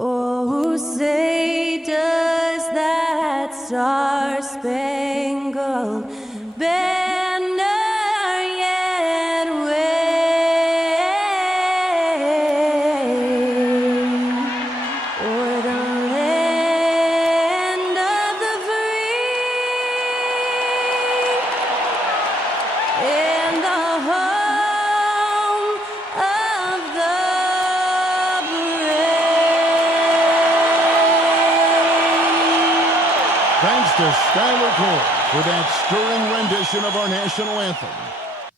Oh, say does that star-spangled banner yet wave o'er the land of the free and the home of the Thanks to Skylar Cole for that stirring rendition of our national anthem.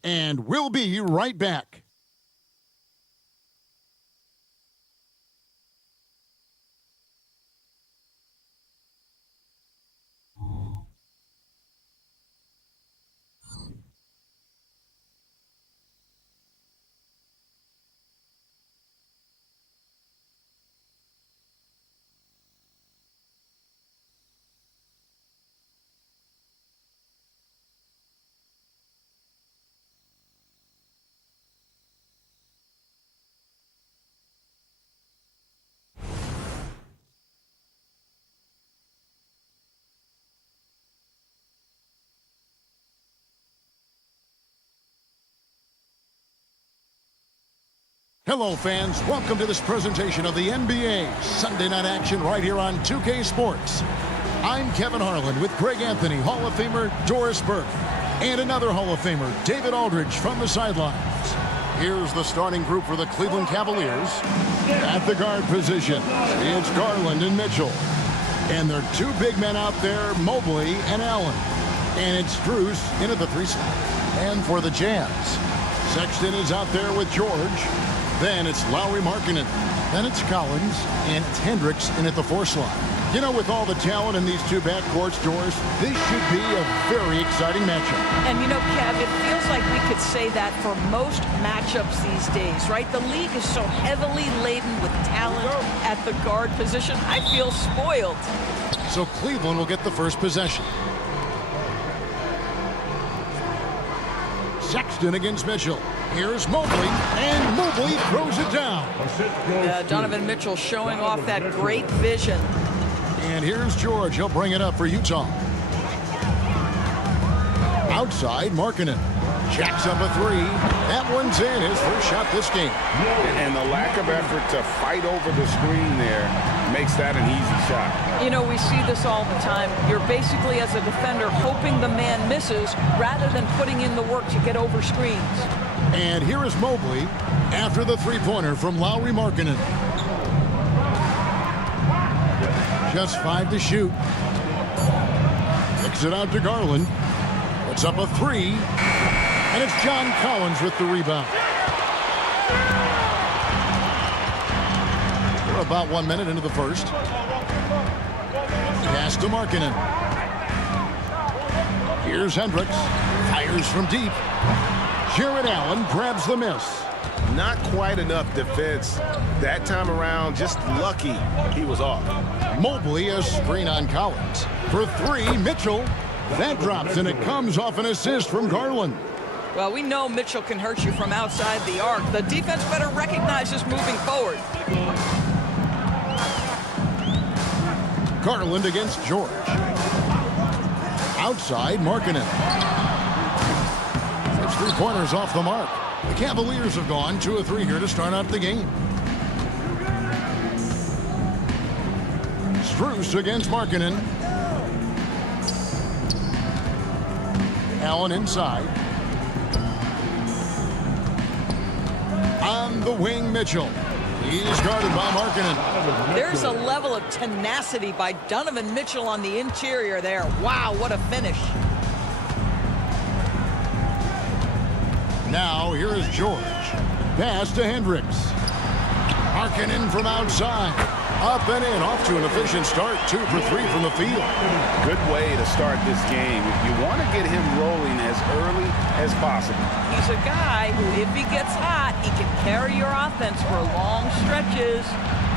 And we'll be right back. Hello, fans. Welcome to this presentation of the NBA Sunday Night Action right here on 2K Sports. I'm Kevin Harlan with Greg Anthony, Hall of Famer Doris Burke, and another Hall of Famer, David Aldridge, from the sidelines. Here's the starting group for the Cleveland Cavaliers. At the guard position, it's Garland and Mitchell. And their two big men out there, Mobley and Allen. And it's Strus in at the 3 slot. And for the Jazz, Sexton is out there with George. Then it's Lowry Markkanen. Then it's Collins and Hendricks in at the 4 slot. You know, with all the talent in these two backcourts, Doris, this should be a very exciting matchup. And you know, Kev, it feels like we could say that for most matchups these days, right? The league is so heavily laden with talent at the guard position. I feel spoiled. So Cleveland will get the first possession. Sexton against Mitchell. Here's Mobley, and Mobley throws it down. Donovan Mitchell showing off that great vision. And here's George. He'll bring it up for Utah. Outside, Markkanen. Jacks up a 3. That one's in. His first shot this game. And the lack of effort to fight over the screen there makes that an easy shot. You know, we see this all the time. You're basically, as a defender, hoping the man misses rather than putting in the work to get over screens. And here is Mobley after the three-pointer from Lowry Markkanen. Just 5 to shoot. Kicks it out to Garland. Puts up a 3. And it's John Collins with the rebound. We're about 1 minute into the first. Pass to Markkanen. Here's Hendricks. Fires from deep. Jared Allen grabs the miss. Not quite enough defense that time around. Just lucky he was off. Mobley a screen on Collins. For 3, Mitchell. That drops, and it comes off an assist from Garland. Well, we know Mitchell can hurt you from outside the arc. The defense better recognize this moving forward. Garland against George. Outside, Markkanen. 6 3-pointers off the mark. The Cavaliers have gone 2 of 3 here to start out the game. Strus against Markkanen. Allen inside. On the wing, Mitchell. He's guarded by Markkanen. There's a level of tenacity by Donovan Mitchell on the interior there. Wow, what a finish. Now, here is George. Pass to Hendricks. Markkanen from outside. Up and in, off to an efficient start. 2 for 3 from the field. Good way to start this game. You want to get him rolling as early as possible. He's a guy who, if he gets hot, he can carry your offense for long stretches.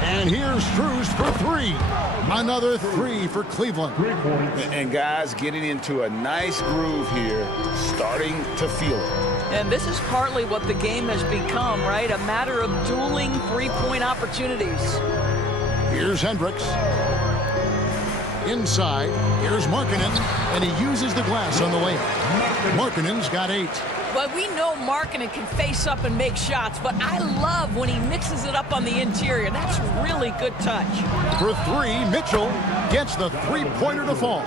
And here's Strus for 3. Another 3 for Cleveland. And guys getting into a nice groove here, starting to feel it. And this is partly what the game has become, right? A matter of dueling three-point opportunities. Here's Hendricks. Inside, here's Markkanen, and he uses the glass on the layup. Markkanen's got 8. Well, we know Markkanen can face up and make shots, but I love when he mixes it up on the interior. That's really good touch. For 3, Mitchell gets the three-pointer to fall.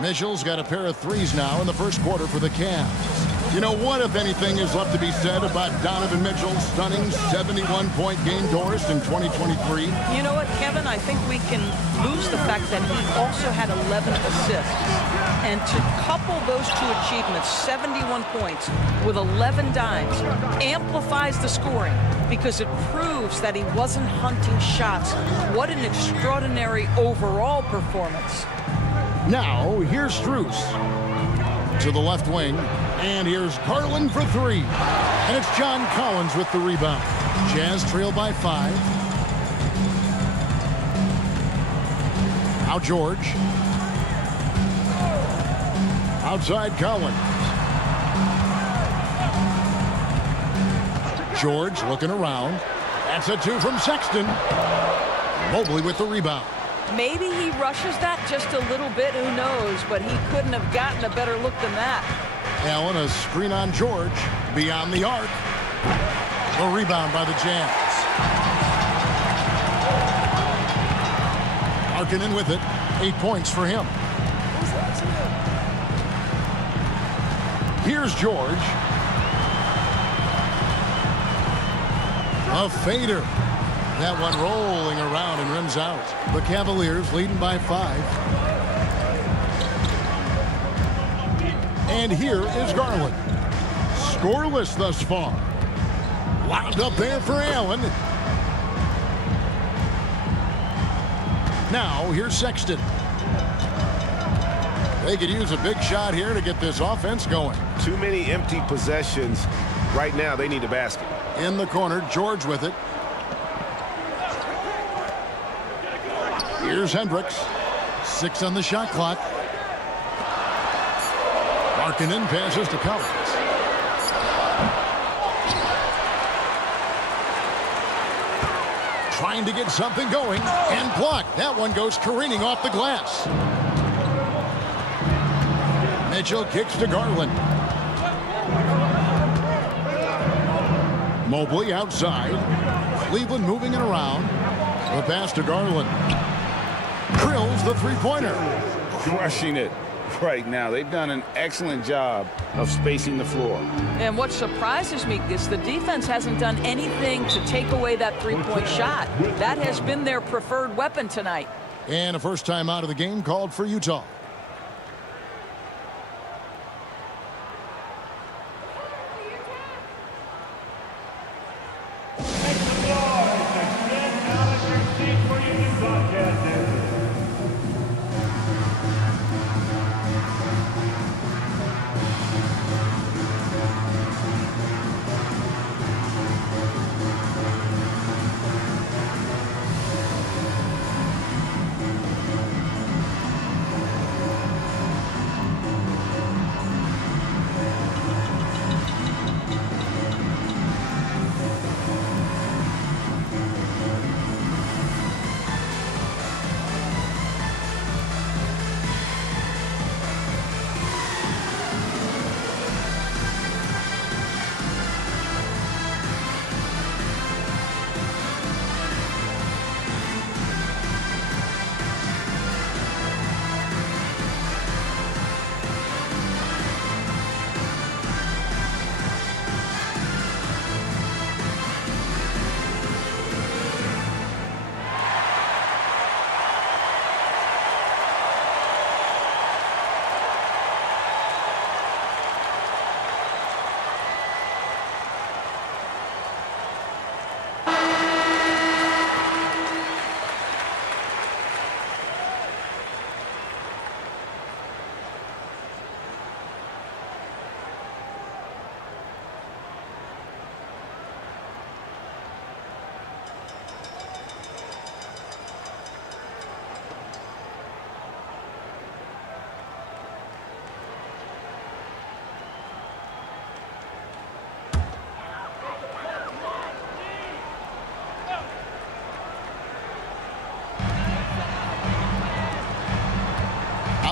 Mitchell's got a pair of threes now in the first quarter for the Cavs. You know, what, if anything, is left to be said about Donovan Mitchell's stunning 71-point game, Doris, in 2023? You know what, Kevin? I think we can lose the fact that he also had 11 assists. And to couple those two achievements, 71 points with 11 dimes, amplifies the scoring because it proves that he wasn't hunting shots. What an extraordinary overall performance. Now, here's Strus to the left wing, and here's Garland for 3. And it's John Collins with the rebound. Jazz trail by 5. Now George. Outside Collins. George looking around. That's a 2 from Sexton. Mobley with the rebound. Maybe he rushes that just a little bit, who knows, but he couldn't have gotten a better look than that. Allen, a screen on George, beyond the arc. A rebound by the Jazz. Markkanen with it, 8 points for him. Here's George. A fader. That one rolling around and rims out. The Cavaliers leading by 5. And here is Garland. Scoreless thus far. Wound up there for Allen. Now here's Sexton. They could use a big shot here to get this offense going. Too many empty possessions. Right now, they need a basket. In the corner, George with it. Here's Hendricks. 6 on the shot clock. Markkanen passes to Collins. Trying to get something going and blocked. That one goes careening off the glass. Mitchell kicks to Garland. Mobley outside. Cleveland moving it around. The pass to Garland. Drills the three-pointer. Crushing it right now. They've done an excellent job of spacing the floor. And what surprises me is the defense hasn't done anything to take away that three-point shot. That has been their preferred weapon tonight. And a first time out of the game called for Utah.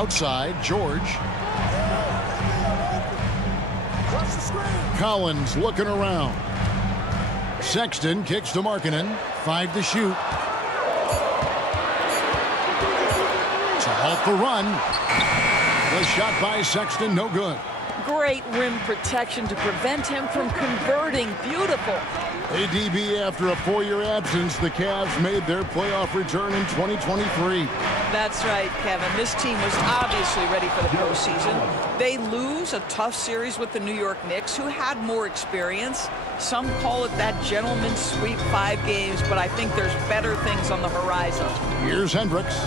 Outside, George. Collins looking around. Sexton kicks to Markkanen. 5 to shoot. To halt the run. The shot by Sexton, no good. Great rim protection to prevent him from converting. Beautiful. ADB, after a 4-year absence, the Cavs made their playoff return in 2023. That's right, Kevin. This team was obviously ready for the postseason. They lose a tough series with the New York Knicks, who had more experience. Some call it that gentleman's sweep, 5 games, but I think there's better things on the horizon. Here's Hendricks.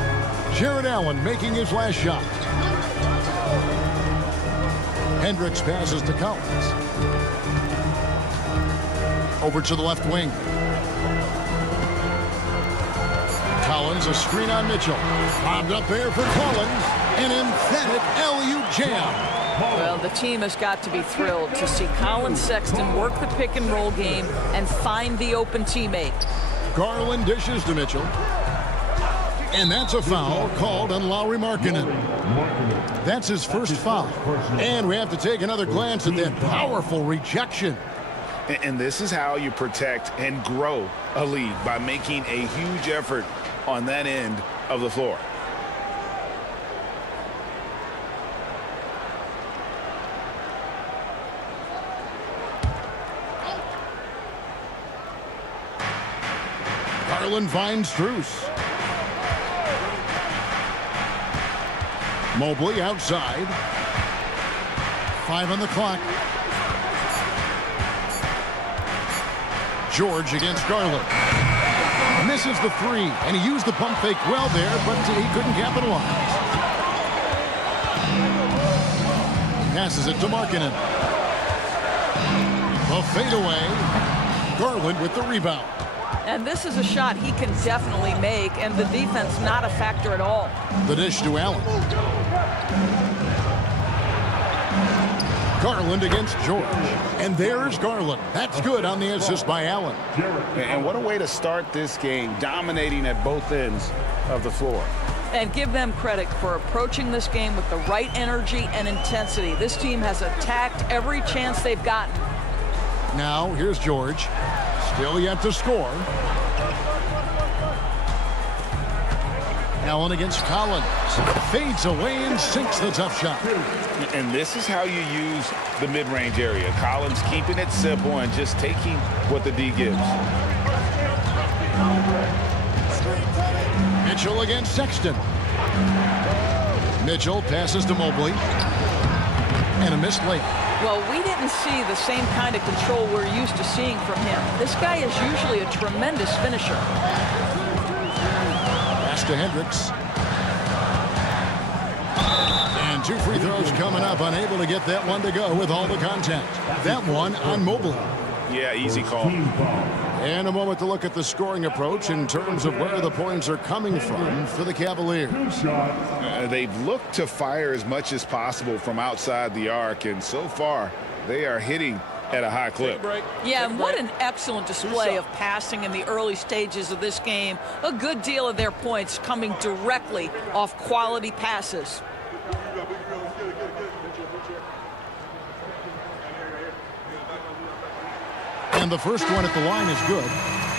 Jared Allen making his last shot. Hendricks passes to Collins. Over to the left wing. Collins, a screen on Mitchell. Bombed up there for Collins. An emphatic alley-oop jam. Well, the team has got to be thrilled to see Colin Sexton work the pick-and-roll game and find the open teammate. Garland dishes to Mitchell. And that's a foul called on Lauri Markkanen. That's his first foul. And we have to take another glance at that powerful rejection. And this is how you protect and grow a lead, by making a huge effort on that end of the floor. Garland finds Strus. Mobley outside. 5 on the clock. George against Garland. Misses the 3, and he used the pump fake well there, but he couldn't capitalize. Passes it to Markkanen. A fadeaway. Garland with the rebound. And this is a shot he can definitely make, and the defense not a factor at all. The dish to Allen. Garland against George. And there's Garland. That's good on the assist by Allen. And what a way to start this game, dominating at both ends of the floor. And give them credit for approaching this game with the right energy and intensity. This team has attacked every chance they've gotten. Now, here's George. Still yet to score. Allen against Collins. Fades away and sinks the tough shot. And this is how you use the mid-range area. Collins keeping it simple and just taking what the D gives. Mitchell against Sexton. Mitchell passes to Mobley. And a missed late. Well, we didn't see the same kind of control we're used to seeing from him. This guy is usually a tremendous finisher. Pass to Hendricks. And 2 free throws coming up. Unable to get that one to go with all the contact. That one on Mobley. Yeah, easy call. And a moment to look at the scoring approach in terms of where the points are coming from for the Cavaliers. They've looked to fire as much as possible from outside the arc, and so far they are hitting at a high clip. Yeah, and what an excellent display of passing in the early stages of this game. A good deal of their points coming directly off quality passes. And the first one at the line is good.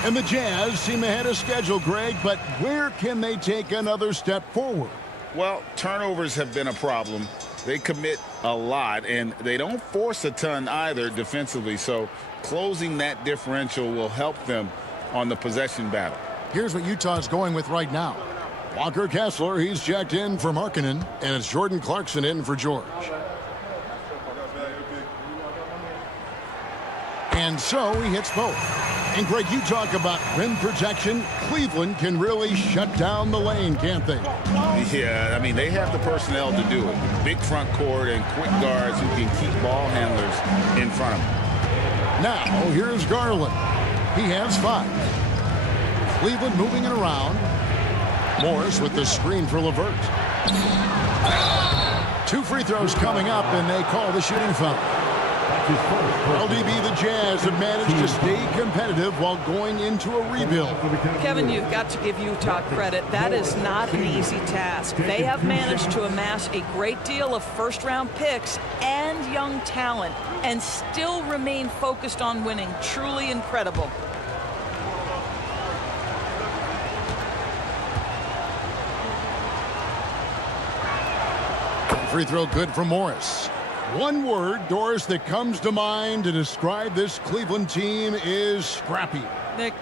And the Jazz seem ahead of schedule, Greg, but where can they take another step forward? Well, turnovers have been a problem. They commit a lot, and they don't force a ton either defensively, so closing that differential will help them on the possession battle. Here's what Utah's going with right now. Walker Kessler, he's checked in for Markkanen, and it's Jordan Clarkson in for George. And so he hits both. And Greg, you talk about rim protection. Cleveland can really shut down the lane, can't they? Yeah, I mean, they have the personnel to do it. Big front court and quick guards who can keep ball handlers in front of them. Now, here's Garland. He has 5. Cleveland moving it around. Morris with the screen for LeVert. 2 free throws coming up, and they call the shooting foul. LDB, the Jazz have managed to stay competitive while going into a rebuild. Kevin, you've got to give Utah credit. That is not an easy task. They have managed to amass a great deal of first-round picks and young talent and still remain focused on winning. Truly incredible. Free throw good for Morris. One word, Doris, that comes to mind to describe this Cleveland team is scrappy.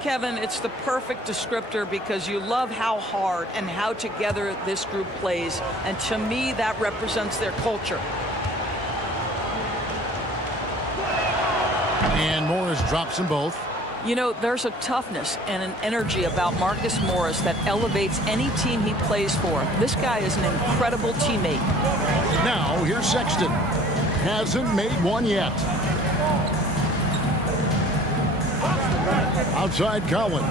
Kevin, it's the perfect descriptor because you love how hard and how together this group plays. And to me, that represents their culture. And Morris drops them both. You know, there's a toughness and an energy about Marcus Morris that elevates any team he plays for. This guy is an incredible teammate. Now, here's Sexton. Hasn't made one yet. Outside Collins.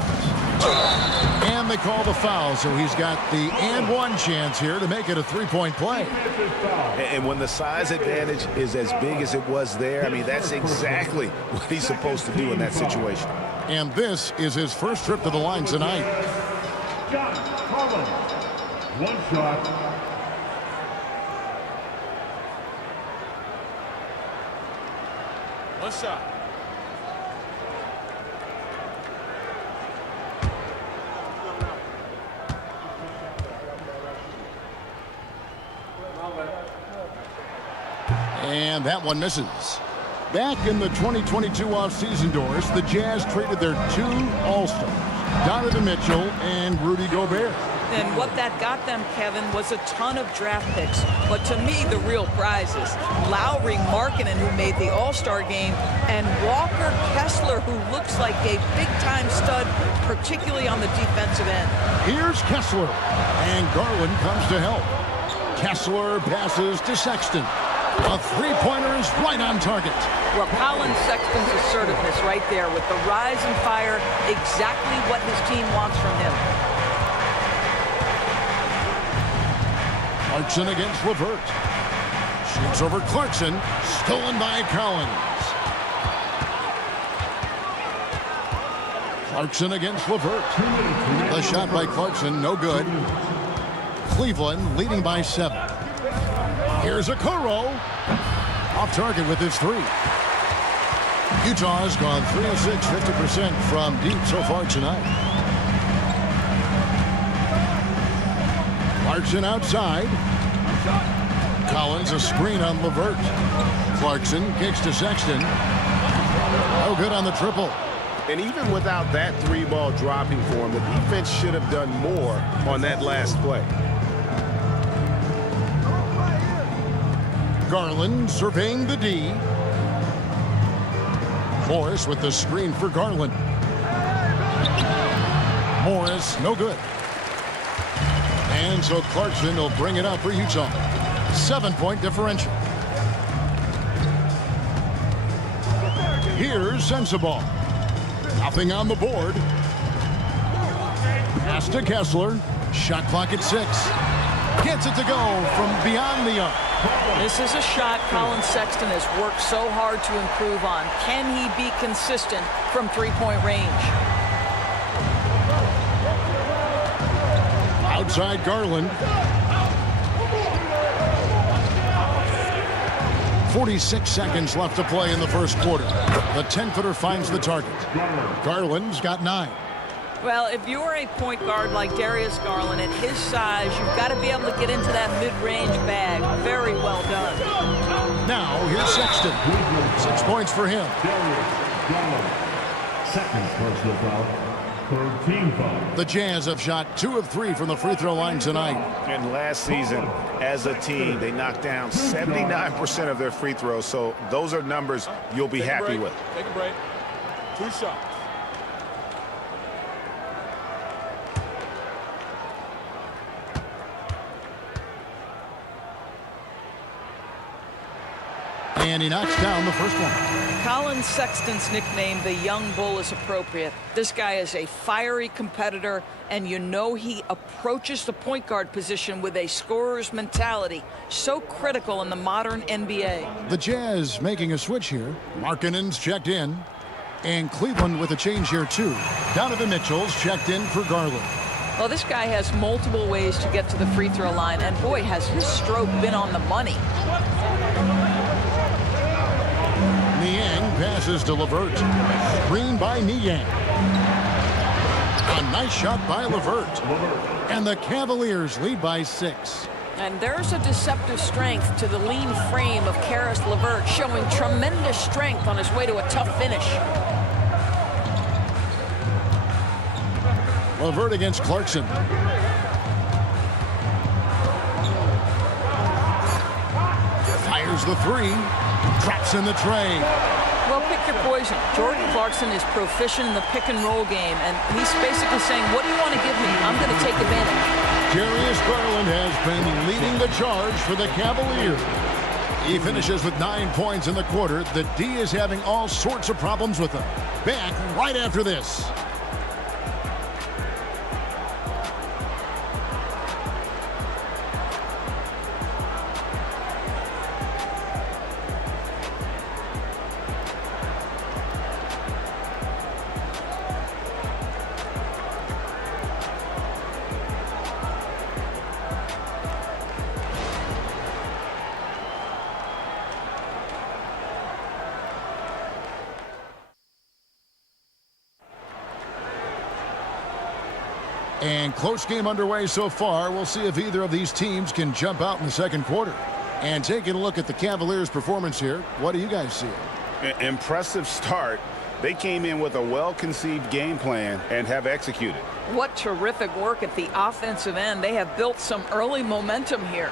And they call the foul, so he's got the and one chance here to make it a three-point play. And when the size advantage is as big as it was there, I mean, that's exactly what he's supposed to do in that situation. And this is his first trip to the line tonight. John Collins. One shot. One shot. And that one misses. Back in the 2022 offseason, Doris, the Jazz traded their two All-Stars, Donovan Mitchell and Rudy Gobert. And what that got them, Kevin, was a ton of draft picks. But to me, the real prize is Lowry Markkanen, who made the All-Star game, and Walker Kessler, who looks like a big-time stud, particularly on the defensive end. Here's Kessler, and Garland comes to help. Kessler passes to Sexton. A three-pointer is right on target. Well, Colin Sexton's assertiveness right there with the rise and fire, exactly what his team wants from him. Clarkson against LeVert. Shoots over Clarkson. Stolen by Collins. Clarkson against LeVert. The shot by Clarkson, no good. Cleveland leading by 7. Here's Okoro. Off target with his three. Utah's gone 3 of 6, 50% from deep so far tonight. Clarkson outside. Collins a screen on LeVert. Clarkson kicks to Sexton. No good on the triple. And even without that three ball dropping for him, the defense should have done more on that last play. Garland surveying the D. Morris with the screen for Garland. Morris, no good. And so Clarkson will bring it up for Utah. 7-point differential. Here's Sensabaugh. Nothing on the board. Pass to Kessler. Shot clock at 6. Gets it to go from beyond the arc. This is a shot Colin Sexton has worked so hard to improve on. Can he be consistent from three-point range? Outside Garland. 46 seconds left to play in the first quarter. The 10-footer finds the target. Garland's got 9. Well, if you're a point guard like Darius Garland, at his size, you've got to be able to get into that mid-range bag. Very well done. Now, here's Sexton. 6 points for him. Second personal foul. Third team foul. The Jazz have shot 2 of 3 from the free throw line tonight. And last season, as a team, they knocked down 79% of their free throws. So those are numbers you'll be happy with. Take a break. 2 shots. And he knocks down the first one. Colin Sexton's nickname, the Young Bull, is appropriate. This guy is a fiery competitor, and you know he approaches the point guard position with a scorer's mentality. So critical in the modern NBA. The Jazz making a switch here. Markkanen's checked in. And Cleveland with a change here, too. Donovan Mitchell's checked in for Garland. Well, this guy has multiple ways to get to the free throw line, and boy, has his stroke been on the money. Niang passes to LeVert. Screen by Niang. A nice shot by LeVert. And the Cavaliers lead by 6. And there's a deceptive strength to the lean frame of Caris LeVert, showing tremendous strength on his way to a tough finish. LeVert against Clarkson. Fires the 3. Traps in the tray. Well, pick your poison. Jordan Clarkson is proficient in the pick and roll game, and he's basically saying, what do you want to give me? I'm going to take advantage. Darius Garland has been leading the charge for the Cavaliers. He finishes with 9 points in the quarter. The D is having all sorts of problems with him. Back right after this. And close game underway so far. We'll see if either of these teams can jump out in the second quarter. And taking a look at the Cavaliers' performance here, what do you guys see? Impressive start. They came in with a well-conceived game plan and have executed. What terrific work at the offensive end. They have built some early momentum here.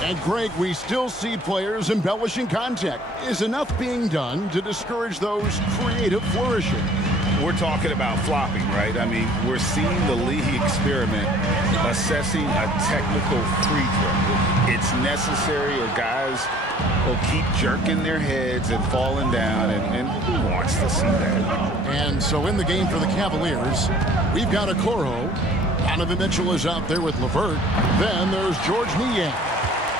And Greg, we still see players embellishing contact. Is enough being done to discourage those creative flourishing? We're talking about flopping, right? I mean, we're seeing the league experiment assessing a technical free throw. It's necessary, or guys will keep jerking their heads and falling down, and who wants to see that? And so in the game for the Cavaliers, we've got Okoro. Donovan Mitchell is out there with LeVert. Then there's George Niang.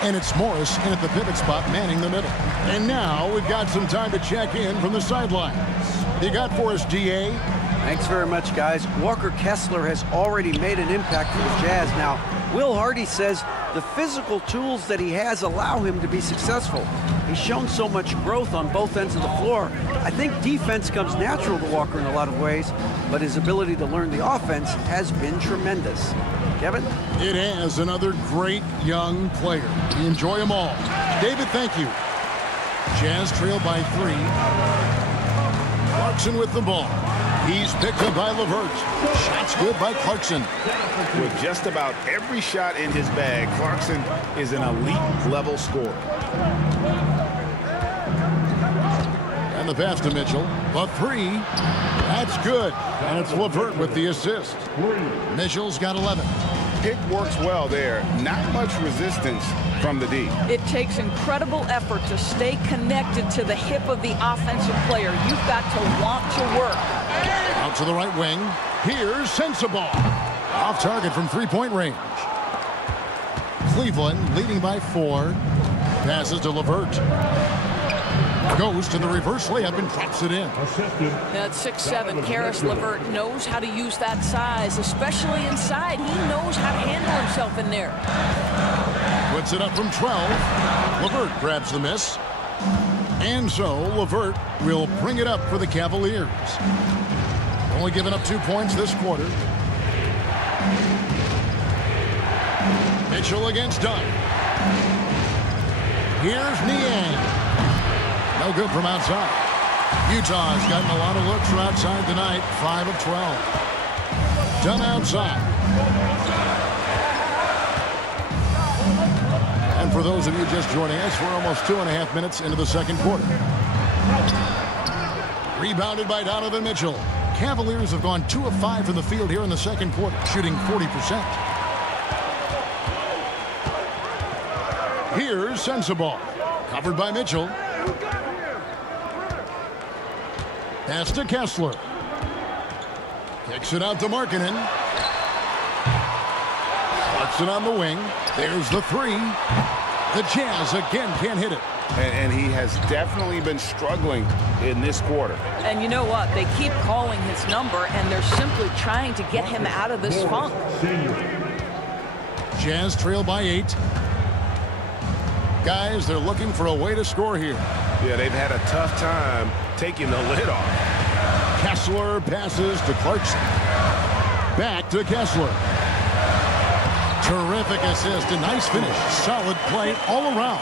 And it's Morris in at the pivot spot, manning the middle. And now we've got some time to check in from the sidelines. You got for us, DA? Thanks very much, guys. Walker Kessler has already made an impact for the Jazz. Now, Will Hardy says the physical tools that he has allow him to be successful. He's shown so much growth on both ends of the floor. I think defense comes natural to Walker in a lot of ways, but his ability to learn the offense has been tremendous. Kevin? It has. Another great young player. We enjoy them all. David, thank you. Jazz trail by 3. Clarkson with the ball. He's picked up by LeVert. Shots good by Clarkson. With just about every shot in his bag, Clarkson is an elite-level scorer. And the pass to Mitchell. The 3. That's good. And it's LeVert with the assist. Mitchell's got 11. Pick works well there. Not much resistance from the D. It takes incredible effort to stay connected to the hip of the offensive player. You've got to want to work. Out to the right wing. Here's Sensabaugh. Off target from three-point range. Cleveland leading by 4. Passes to LeVert. Goes to the reverse layup and drops it in. At 6'7", Caris LeVert knows how to use that size, especially inside. He knows how to handle himself in there. Puts it up from 12. LeVert grabs the miss. And so LeVert will bring it up for the Cavaliers. Only giving up 2 points this quarter. Mitchell against Dunn. Here's Niang. No good from outside. Utah's gotten a lot of looks from outside tonight. 5 of 12. Dunn outside. And for those of you just joining us, we're almost 2.5 minutes into the second quarter. Rebounded by Donovan Mitchell. Cavaliers have gone 2 of 5 from the field here in the second quarter, shooting 40%. Here's Sensabaugh. Covered by Mitchell. Pass to Kessler. Kicks it out to Markkanen. Puts it on the wing. There's the three. The Jazz again can't hit it. And he has definitely been struggling in this quarter. And you know what? They keep calling his number, and they're simply trying to get him out of this funk. Jazz trail by 8. Guys, they're looking for a way to score here. Yeah, they've had a tough time taking the lid off. Kessler passes to Clarkson. Back to Kessler. Terrific assist. A nice finish. Solid play all around.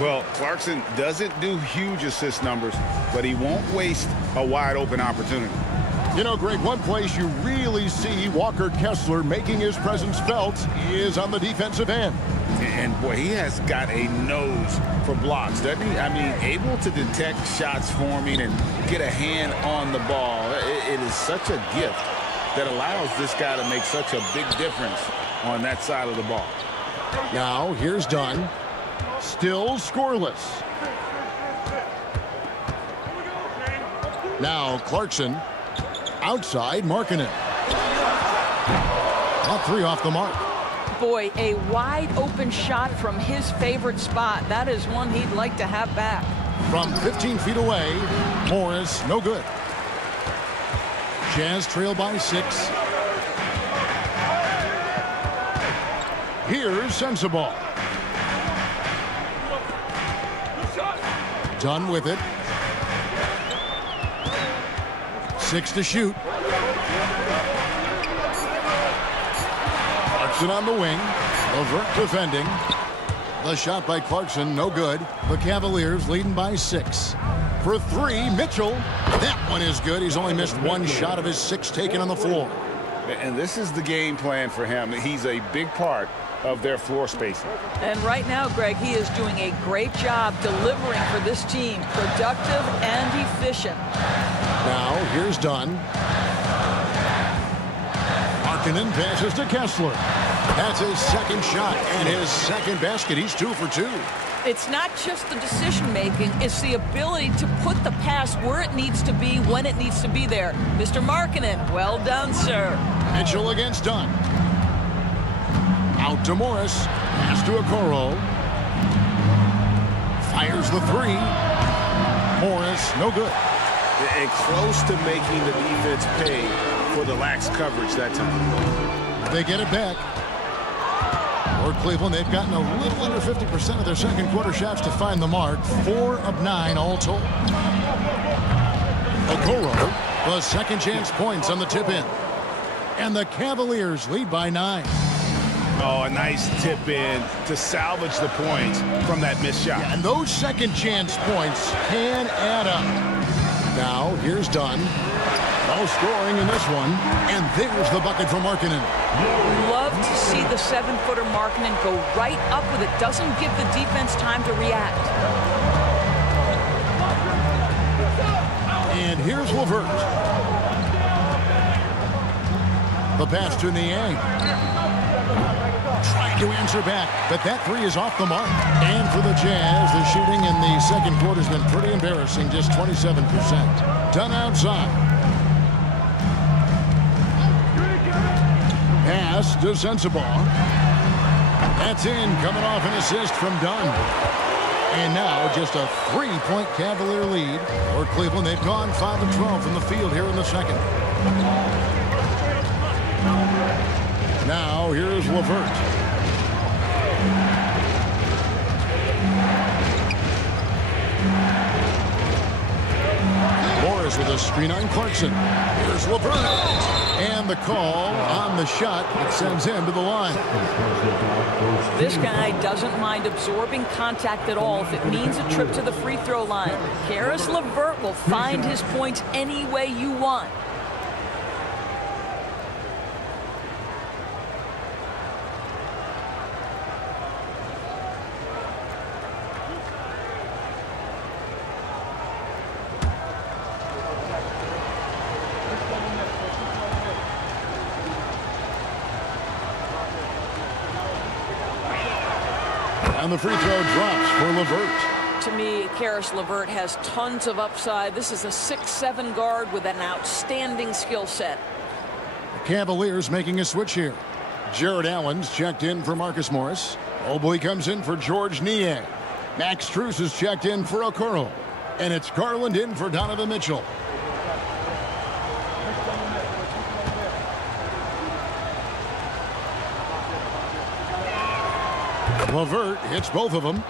Well, Clarkson doesn't do huge assist numbers, but he won't waste a wide open opportunity. You know, Greg, one place you really see Walker Kessler making his presence felt is on the defensive end. And boy, he has got a nose for blocks, doesn't he? I mean, able to detect shots forming and get a hand on the ball. It is such a gift that allows this guy to make such a big difference on that side of the ball. Now, here's Dunn. Still scoreless. Now, Clarkson. Outside, Markkanen. Not 3 off the mark. Boy, a wide open shot from his favorite spot. That is one he'd like to have back. From 15 feet away, Morris, no good. Jazz trail by 6. Here's Sensabaugh. Done with it. 6 to shoot. Clarkson on the wing. Levert defending. The shot by Clarkson, no good. The Cavaliers leading by 6. For 3, Mitchell. That one is good. He's only missed 1 shot of his 6 taken on the floor. And this is the game plan for him. He's a big part of their floor spacing. And right now, Greg, he is doing a great job delivering for this team. Productive and efficient. Now, here's Dunn. Markkanen passes to Kessler. That's his second shot and his second basket. He's 2 for 2. It's not just the decision-making. It's the ability to put the pass where it needs to be, when it needs to be there. Mr. Markkanen, well done, sir. Mitchell against Dunn. Out to Morris. Pass to Okoro. Fires the 3. Morris, no good. And close to making the defense pay for the lax coverage that time. They get it back. For Cleveland, they've gotten a little under 50% of their second quarter shots to find the mark. 4 of 9 all told. Okoro, the second chance points on the tip in. And the Cavaliers lead by 9. Oh, a nice tip in to salvage the points from that missed shot. And those second chance points can add up. Now, here's Dunn. No scoring in this one. And there's the bucket for Markkanen. Love to see the 7-footer Markkanen go right up with it. Doesn't give the defense time to react. And here's Levert. The pass to Niang. Trying to answer back, but that 3 is off the mark. And for the Jazz, the shooting in the second quarter has been pretty embarrassing, just 27%. Done outside. Pass to Sensabaugh. That's in, coming off an assist from Dunn. And now just a 3-point Cavalier lead. For Cleveland, they've gone 5 of 12 from the field here in the second. Now here's Levert. Morris with a screen on Clarkson. Here's Levert. And the call on the shot that sends him to the line. This guy doesn't mind absorbing contact at all if it means a trip to the free throw line. Caris LeVert will find his points any way you want. And the free throw drops for LeVert. to me, Karis LeVert has tons of upside. This is a 6'7" guard with an outstanding skill set. The Cavaliers making a switch here. Jared Allen's checked in for Marcus Morris. Mobley comes in for George Niang. Max Strus is checked in for Okoro. And it's Garland in for Donovan Mitchell. LeVert hits both of them.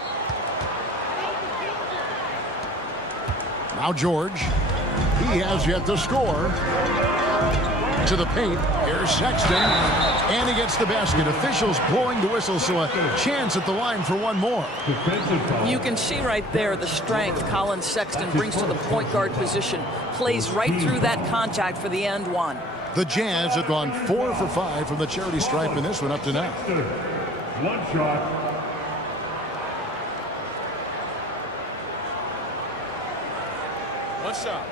Now George. He has yet to score. To the paint. Here's Sexton. And he gets the basket. Officials blowing the whistle, so a chance at the line for one more. You can see right there the strength Colin Sexton brings to the point guard position. Plays right through that contact for the end one. The Jazz have gone 4 for 5 from the charity stripe in this one up to now. One shot. One shot.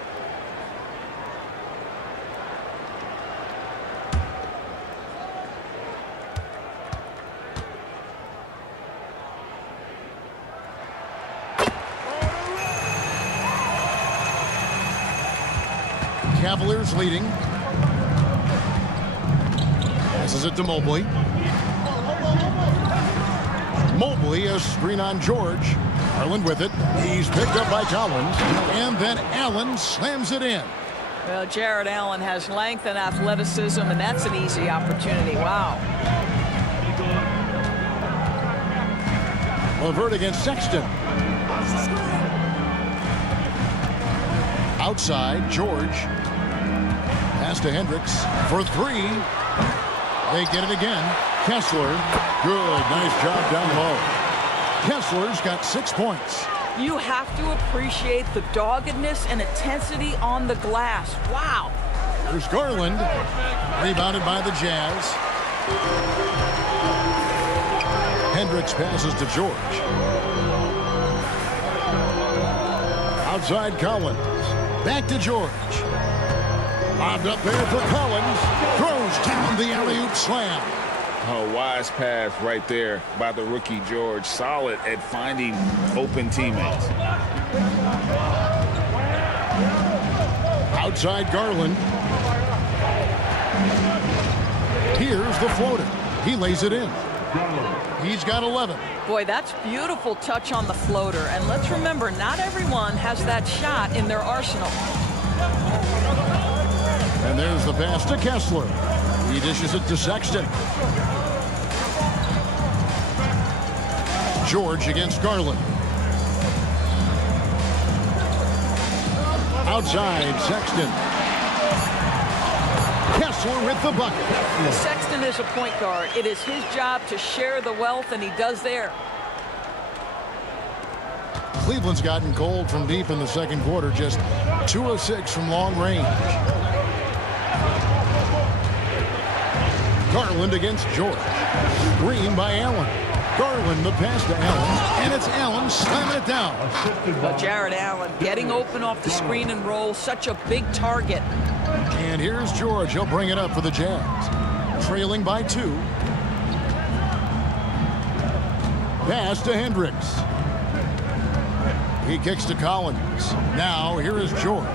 Cavaliers leading. Passes it to Mobley. Mobley, a screen on George. Garland with it. He's picked up by Collins. And then Allen slams it in. Well, Jared Allen has length and athleticism, and that's an easy opportunity. Wow. LeVert against Sexton. Outside, George. Pass to Hendricks for 3. They get it again. Kessler. Good. Nice job down low. Kessler's got 6 points. You have to appreciate the doggedness and intensity on the glass. Wow. There's Garland. Rebounded by the Jazz. Hendricks passes to George. Outside Collins. Back to George. Lobbed up there for Collins. Throws down the alley-oop slam. A wise pass right there by the rookie George. Solid at finding open teammates. Outside Garland. Here's the floater. He lays it in. He's got 11. Boy, that's beautiful touch on the floater. And let's remember, not everyone has that shot in their arsenal. And there's the pass to Kessler. He dishes it to Sexton. George against Garland. Outside, Sexton. Kessler with the bucket. Sexton is a point guard. It is his job to share the wealth, and he does there. Cleveland's gotten cold from deep in the second quarter, just 2 of 6 from long range. Garland against George. Screen by Allen. Garland, the pass to Allen, and it's Allen slamming it down. Well, Jared Allen getting open off the screen and roll, such a big target. And here's George. He'll bring it up for the Jazz. Trailing by 2. Pass to Hendricks. He kicks to Collins. Now here is George.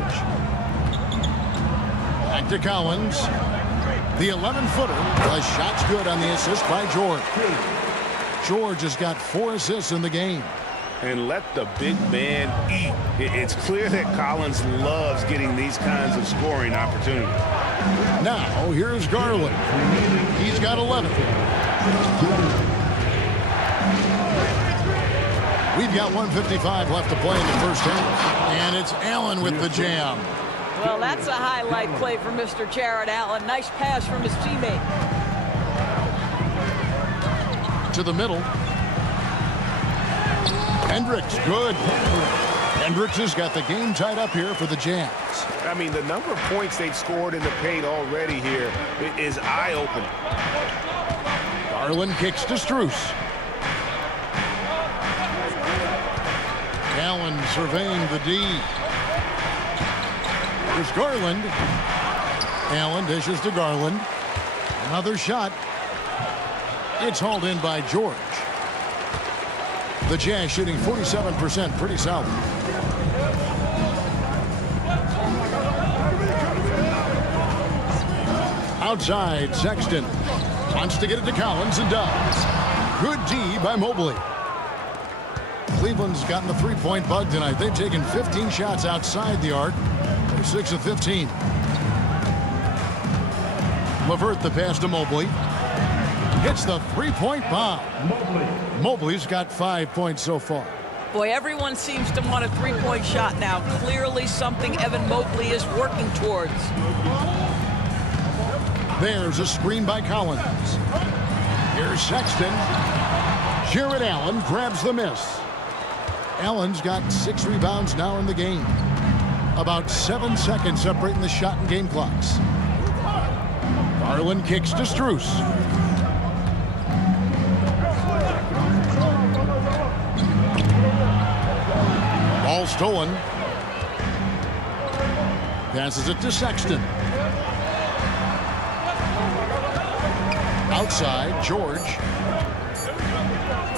Back to Collins. The 11-footer. The shot's good on the assist by George. George has got 4 assists in the game. And let the big man eat. It's clear that Collins loves getting these kinds of scoring opportunities. Now here's Garland. He's got 11. We've got 1:55 left to play in the first half. And it's Allen with the jam. Well, that's a highlight play for Mr. Jared Allen. Nice pass from his teammate. To the middle. Hendricks, good. Hendricks has got the game tied up here for the Jazz. I mean, the number of points they've scored in the paint already here is eye-opening. Garland kicks to Strus. Allen surveying the D. There's Garland. Allen dishes to Garland. Another shot. It's hauled in by George. The Jazz shooting 47%, pretty solid. Outside, Sexton wants to get it to Collins and does. Good D by Mobley. Cleveland's gotten the three-point bug tonight. They've taken 15 shots outside the arc. They're 6 of 15. LeVert the pass to Mobley. Hits the three-point bomb. Mobley's got 5 points so far. Boy, everyone seems to want a three-point shot now. Clearly something Evan Mobley is working towards. There's a screen by Collins. Here's Sexton. Jared Allen grabs the miss. Allen's got 6 rebounds now in the game. About 7 seconds separating the shot and game clocks. Garland kicks to Strus. Ball stolen. Passes it to Sexton. Outside, George.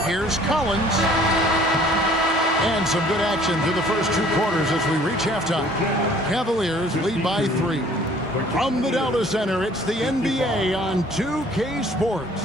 Here's Collins. And some good action through the first 2 quarters as we reach halftime. Cavaliers lead by 3. From the Delta Center, it's the NBA on 2K Sports.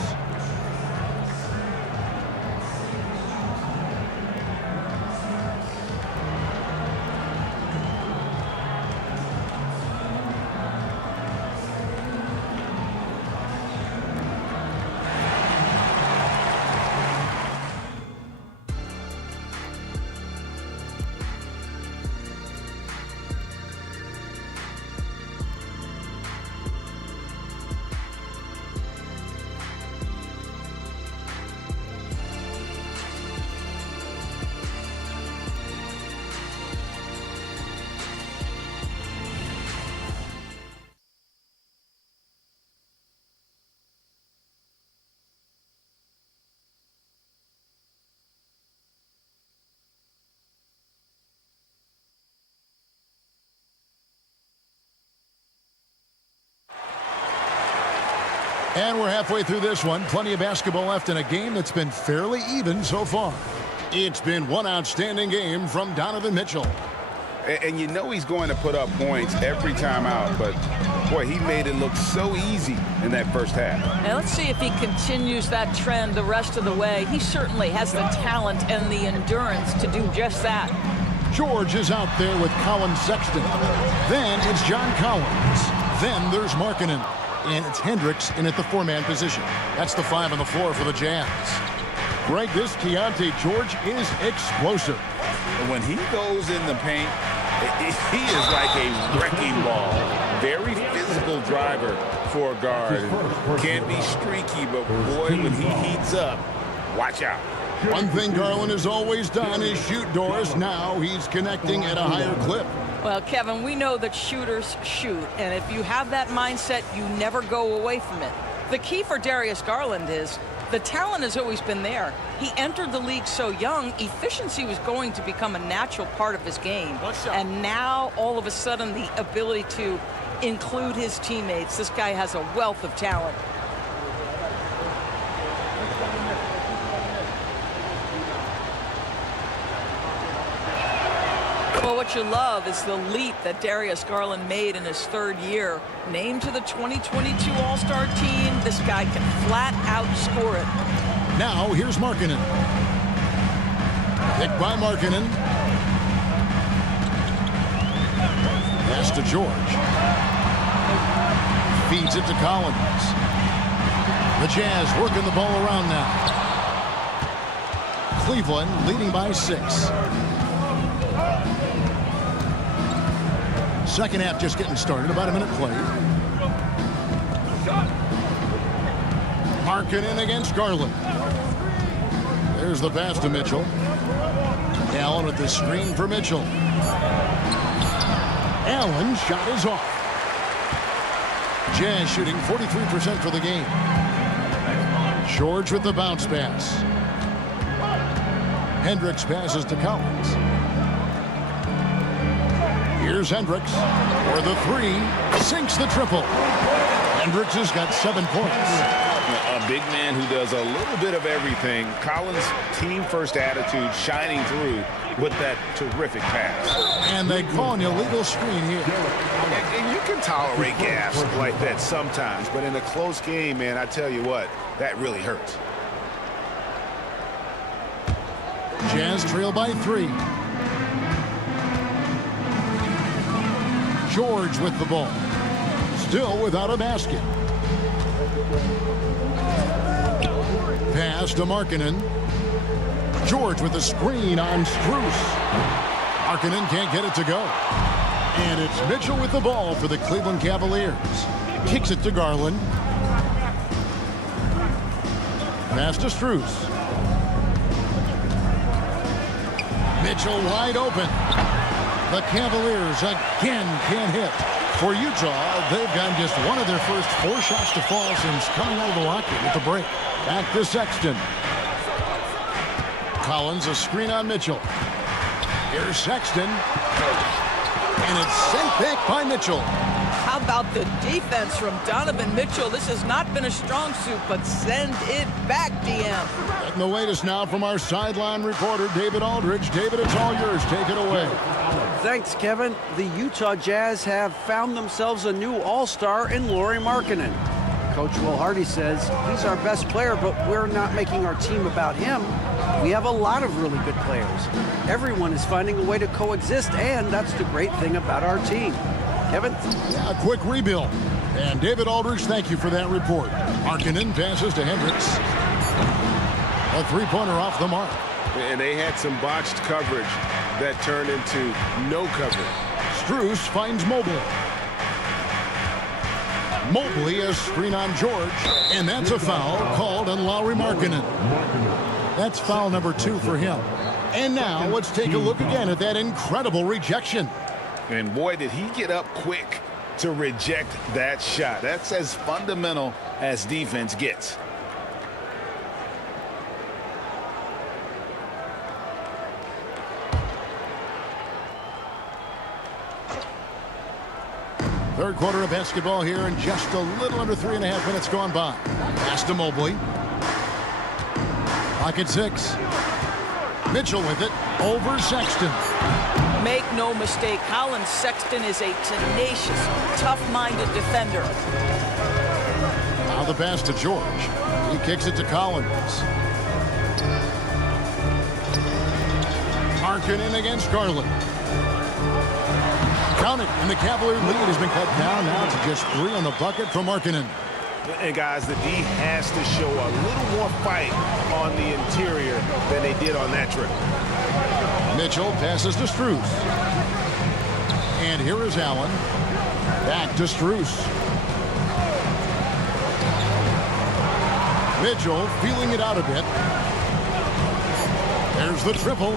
And we're halfway through this one. Plenty of basketball left in a game that's been fairly even so far. It's been one outstanding game from Donovan Mitchell. And you know he's going to put up points every time out, but boy, he made it look so easy in that first half. Now let's see if he continues that trend the rest of the way. He certainly has the talent and the endurance to do just that. George is out there with Colin Sexton. Then it's John Collins. Then there's Markkanen. And it's Hendricks in at the 4-man position. That's the 5 on the floor for the Jazz. Greg, this Keontae George is explosive. When he goes in the paint, he is like a wrecking ball. Very physical driver for a guard. Can be streaky, but boy, when he heats up, watch out. One thing Garland has always done is shoot, Doris. Now he's connecting at a higher clip. Well, Kevin, we know that shooters shoot, and if you have that mindset, you never go away from it. The key for Darius Garland is the talent has always been there. He entered the league so young, efficiency was going to become a natural part of his game. And now, all of a sudden, the ability to include his teammates. This guy has a wealth of talent. Well, what you love is the leap that Darius Garland made in his 3rd year. Named to the 2022 All-Star team, this guy can flat out score it. Now, here's Markkanen. Picked by Markkanen. Pass to George. Feeds it to Collins. The Jazz working the ball around now. Cleveland leading by 6. Second half just getting started. About a minute played. Markkanen against Garland. There's the pass to Mitchell. Allen with the screen for Mitchell. Allen's shot is off. Jazz shooting 43% for the game. George with the bounce pass. Hendricks passes to Collins. Here's Hendricks for the 3. Sinks the triple. Hendricks has got 7 points. A big man who does a little bit of everything. Collins' team-first attitude shining through with that terrific pass. And they call an illegal screen here. And you can tolerate gaps like that sometimes, but in a close game, man, I tell you what, that really hurts. Jazz trail by 3. George with the ball. Still without a basket. Pass to Markkanen. George with the screen on Strus. Markkanen can't get it to go. And it's Mitchell with the ball for the Cleveland Cavaliers. Kicks it to Garland. Pass to Strus. Mitchell wide open. The Cavaliers again can't hit. For Utah, they've gotten just one of their first 4 shots to fall since coming out of the locker with the break. Back to Sexton. Collins, a screen on Mitchell. Here's Sexton. And it's sent back by Mitchell. How about the defense from Donovan Mitchell? This has not been a strong suit, but send it back, DM. Getting the latest now from our sideline reporter, David Aldridge. David, it's all yours. Take it away. Thanks, Kevin. The Utah Jazz have found themselves a new all-star in Lauri Markkanen. Coach Will Hardy says he's our best player, but we're not making our team about him. We have a lot of really good players. Everyone is finding a way to coexist, and that's the great thing about our team. Kevin? Yeah, a quick rebuild. And David Aldridge, thank you for that report. Markkanen passes to Hendricks. A three-pointer off the mark. And they had some botched coverage that turned into no coverage. Strus finds Mobley. Mobley a screen on George, and that's a foul called on Lauri Markkanen. That's foul number 2 for him. And now let's take a look again at that incredible rejection. And boy, did he get up quick to reject that shot. That's as fundamental as defense gets. Third quarter of basketball here, and just a little under 3.5 minutes gone by. Pass to Mobley. Clock at 6. Mitchell with it over Sexton. Make no mistake, Colin Sexton is a tenacious, tough-minded defender. Now the pass to George. He kicks it to Collins. Markkanen against Garland. Count it, and the Cavalier lead has been cut down now to just 3 on the bucket from Markkanen. And guys, the D has to show a little more fight on the interior than they did on that trip. Mitchell passes to Strus. And here is Allen. Back to Strus. Mitchell feeling it out a bit. There's the triple.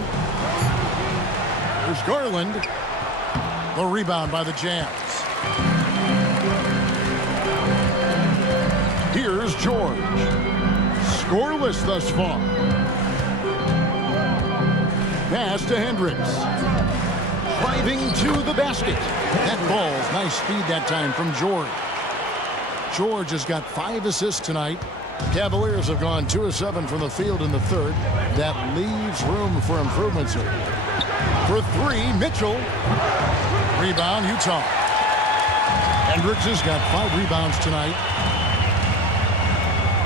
There's Garland. The rebound by the Jazz. Here's George. Scoreless thus far. Pass to Hendricks. Driving to the basket. That ball's nice speed that time from George. George has got 5 assists tonight. Cavaliers have gone 2 of 7 from the field in the third. That leaves room for improvements here. For 3, Mitchell. Rebound, Utah. Hendricks has got 5 rebounds tonight.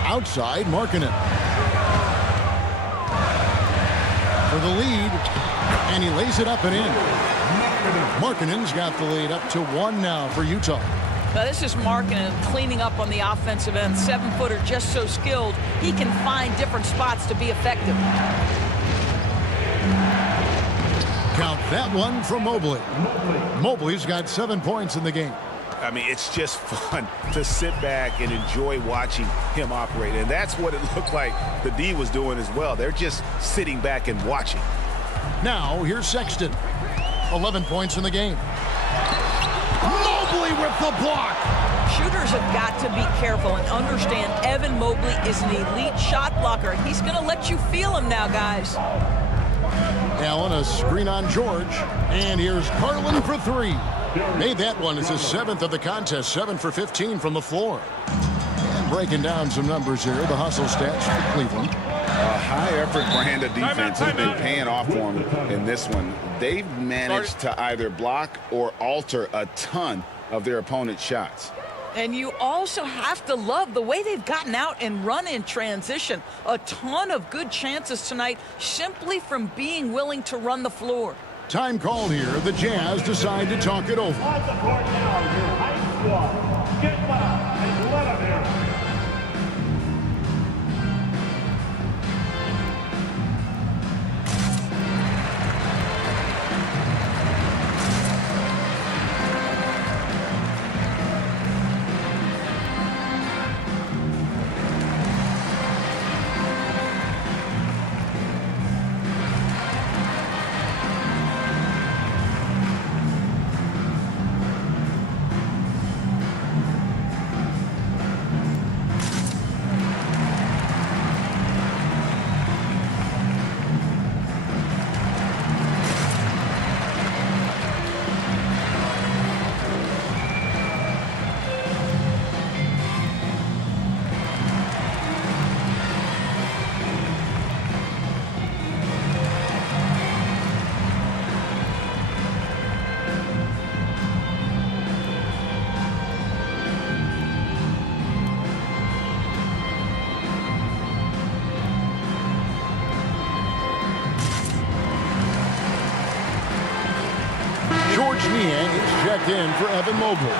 Outside, Markkanen. For the lead, and he lays it up and in. Markkanen's got the lead up to 1 now for Utah. Now this is Markkanen cleaning up on the offensive end. 7-footer, just so skilled. He can find different spots to be effective. Count that one from Mobley. Mobley's got 7 points in the game. I mean, it's just fun to sit back and enjoy watching him operate. And that's what it looked like the D was doing as well. They're just sitting back and watching. Now, here's Sexton. 11 points in the game. Mobley with the block. Shooters have got to be careful and understand Evan Mobley is an elite shot blocker. He's going to let you feel him now, guys. Allen, a screen on George. And here's Garland for 3. Made that one as his 7th of the contest. 7 for 15 from the floor. And Breaking down some numbers here, the hustle stats for Cleveland. A high-effort brand of defense has been paying off for them in this one. They've managed to either block or alter a ton of their opponent's shots. And you also have to love the way they've gotten out and run in transition. A ton of good chances tonight simply from being willing to run the floor. Time called here. The Jazz decide to talk it over. On the court now, your high squad. Get loud and let them hear it. George Niang is checked in for Evan Mobley.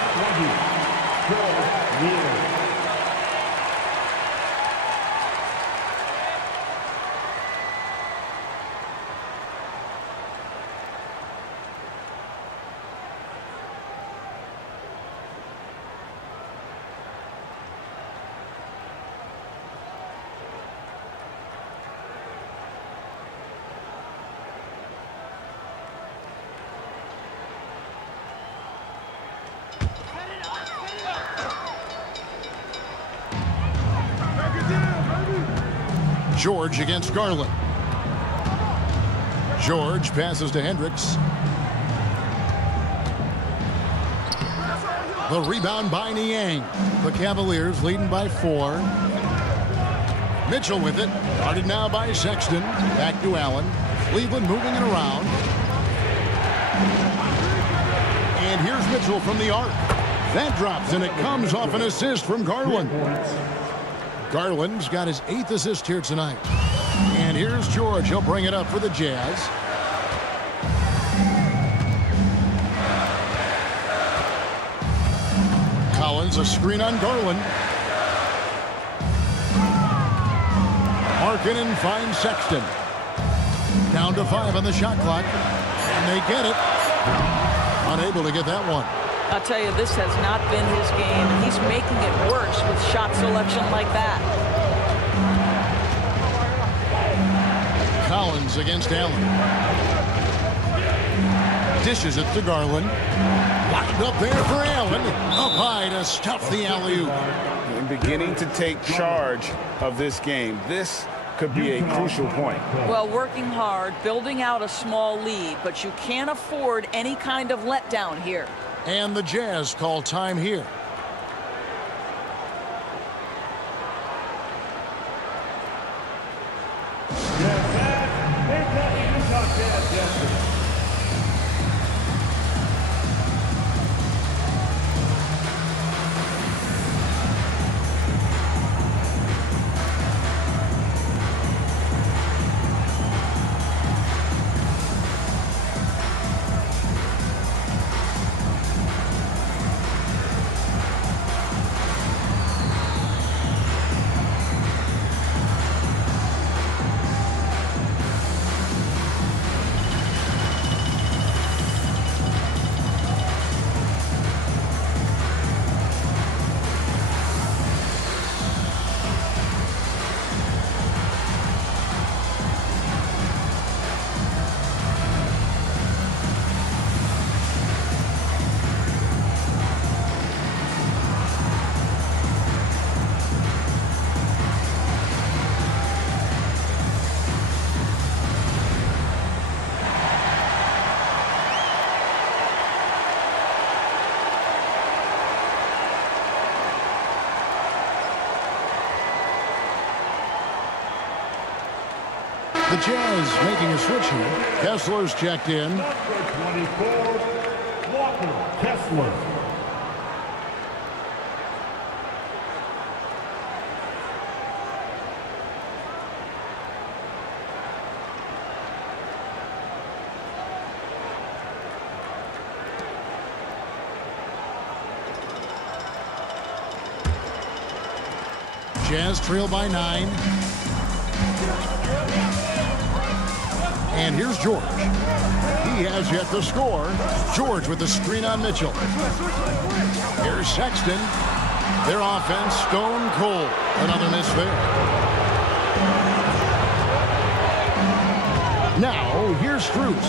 George against Garland. George passes to Hendricks. The rebound by Niang. The Cavaliers leading by 4. Mitchell with it. Guarded now by Sexton. Back to Allen. Cleveland moving it around. And here's Mitchell from the arc. That drops, and it comes off an assist from Garland. Garland's got his 8th assist here tonight. And here's George. He'll bring it up for the Jazz. Collins, a screen on Garland. Markkanen finds Sexton. Down to 5 on the shot clock. And they get it. Unable to get that one. I'll tell you, this has not been his game. He's making it worse with shot selection like that. Collins against Allen. Dishes it to Garland. Lined up there for Allen. Up high to stuff the alley-oop. And beginning to take charge of this game. This could be a crucial point. Well, working hard, building out a small lead, but you can't afford any kind of letdown here. And the Jazz call time here. The Jazz making a switch here. Kessler's checked in. Number 24, Walker Kessler. Jazz trail by 9. And here's George. He has yet to score. George with the screen on Mitchell. Here's Sexton. Their offense stone cold. Another miss there. Now here's Strus.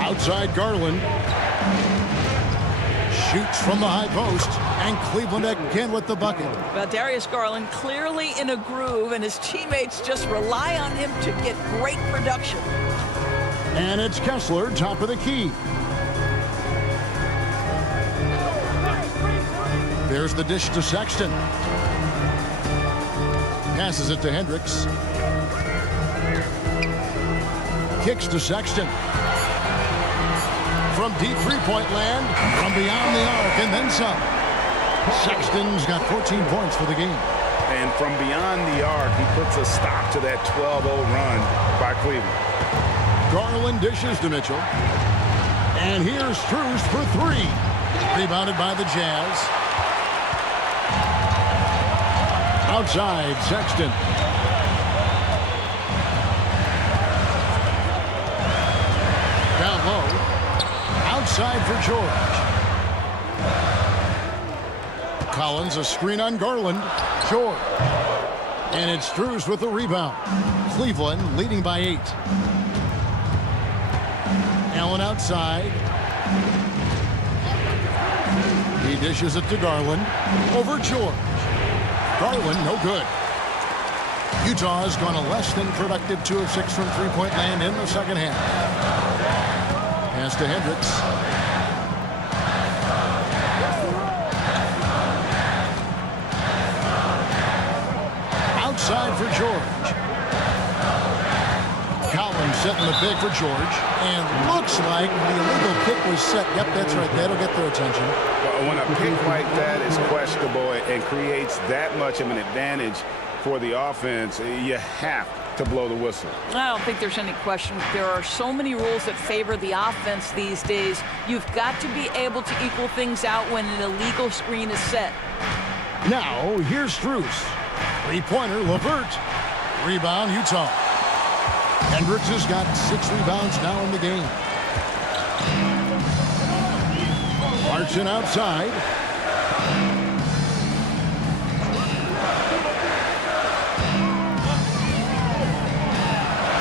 Outside Garland. Shoots from the high post, and Cleveland again with the bucket. Well, Darius Garland clearly in a groove, and his teammates just rely on him to get great production. And it's Kessler, top of the key. There's the dish to Sexton. Passes it to Hendricks. Kicks to Sexton. From deep three-point land, from beyond the arc, and then some. Sexton's got 14 points for the game. And from beyond the arc, he puts a stop to that 12-0 run by Cleveland. Garland dishes to Mitchell. And here's Strus for 3. Rebounded by the Jazz. Outside, Sexton. Down low. Outside for George. Collins, a screen on Garland. George. And it's Strus with the rebound. Cleveland leading by 8. Allen outside. He dishes it to Garland. Over George. Garland, no good. Utah has gone a less than productive 2 of 6 from three-point land in the second half. Pass to Hendricks. Outside for George. Collins setting the big for George. And looks like the illegal kick was set. Yep, that's right. That'll get their attention. Well, when a pick like that is questionable and creates that much of an advantage for the offense, you have to blow the whistle. I don't think there's any question. There are so many rules that favor the offense these days. You've got to be able to equal things out when an illegal screen is set. Now, here's Strus. Three-pointer, LeVert. Rebound, Utah. Hendricks has got 6 rebounds now in the game. Marching outside.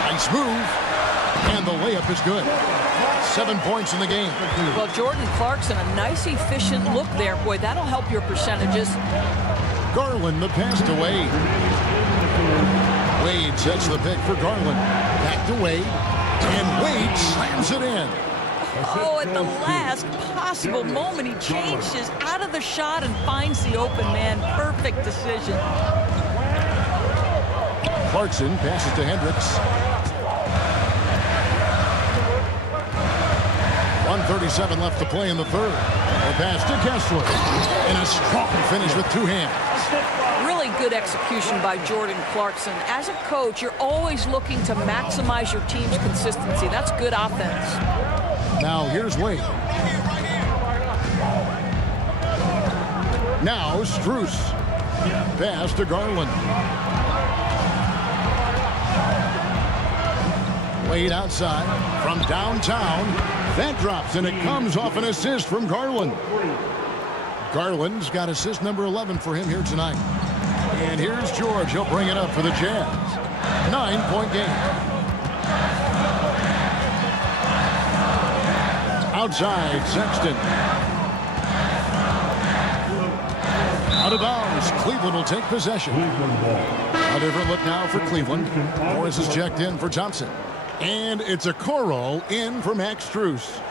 Nice move. And the layup is good. 7 points in the game. Well, Jordan Clarkson, a nice, efficient look there. Boy, that'll help your percentages. Garland, the pass to Wade. Wade sets the pick for Garland. Back to Wade. And Wade slams it in. Oh, at the last possible moment, he changes out of the shot and finds the open man. Perfect decision. Clarkson passes to Hendricks. 1:37 left to play in the third. The pass to Kessler. And a strong finish with 2 hands. Really good execution by Jordan Clarkson. As a coach, you're always looking to maximize your team's consistency. That's good offense. Now here's Wade. Now Strus. Pass to Garland. Wade outside from downtown. That drops, and it comes off an assist from Garland. Garland's got assist number 11 for him here tonight. And here's George. He'll bring it up for the Jazz. 9-point game. Outside, Sexton. Out of bounds. Cleveland will take possession. A different look now for Cleveland. Morris is checked in for Thompson. And it's a Coro in for Max Strus.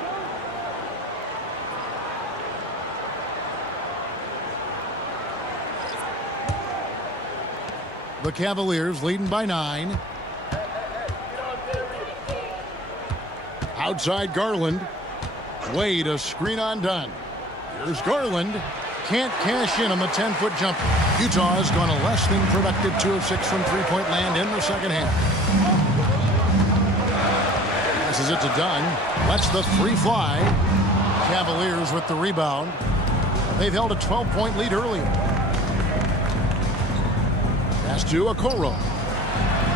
The Cavaliers leading by 9. Outside Garland. Wade, a screen on Dunn. Here's Garland. Can't cash in on the 10-foot jumper. Utah has gone a less than productive 2 of 6 from three-point land in the second half. Passes it to Dunn. Lets the three fly. Cavaliers with the rebound. They've held a 12-point lead earlier. Pass to Okoro.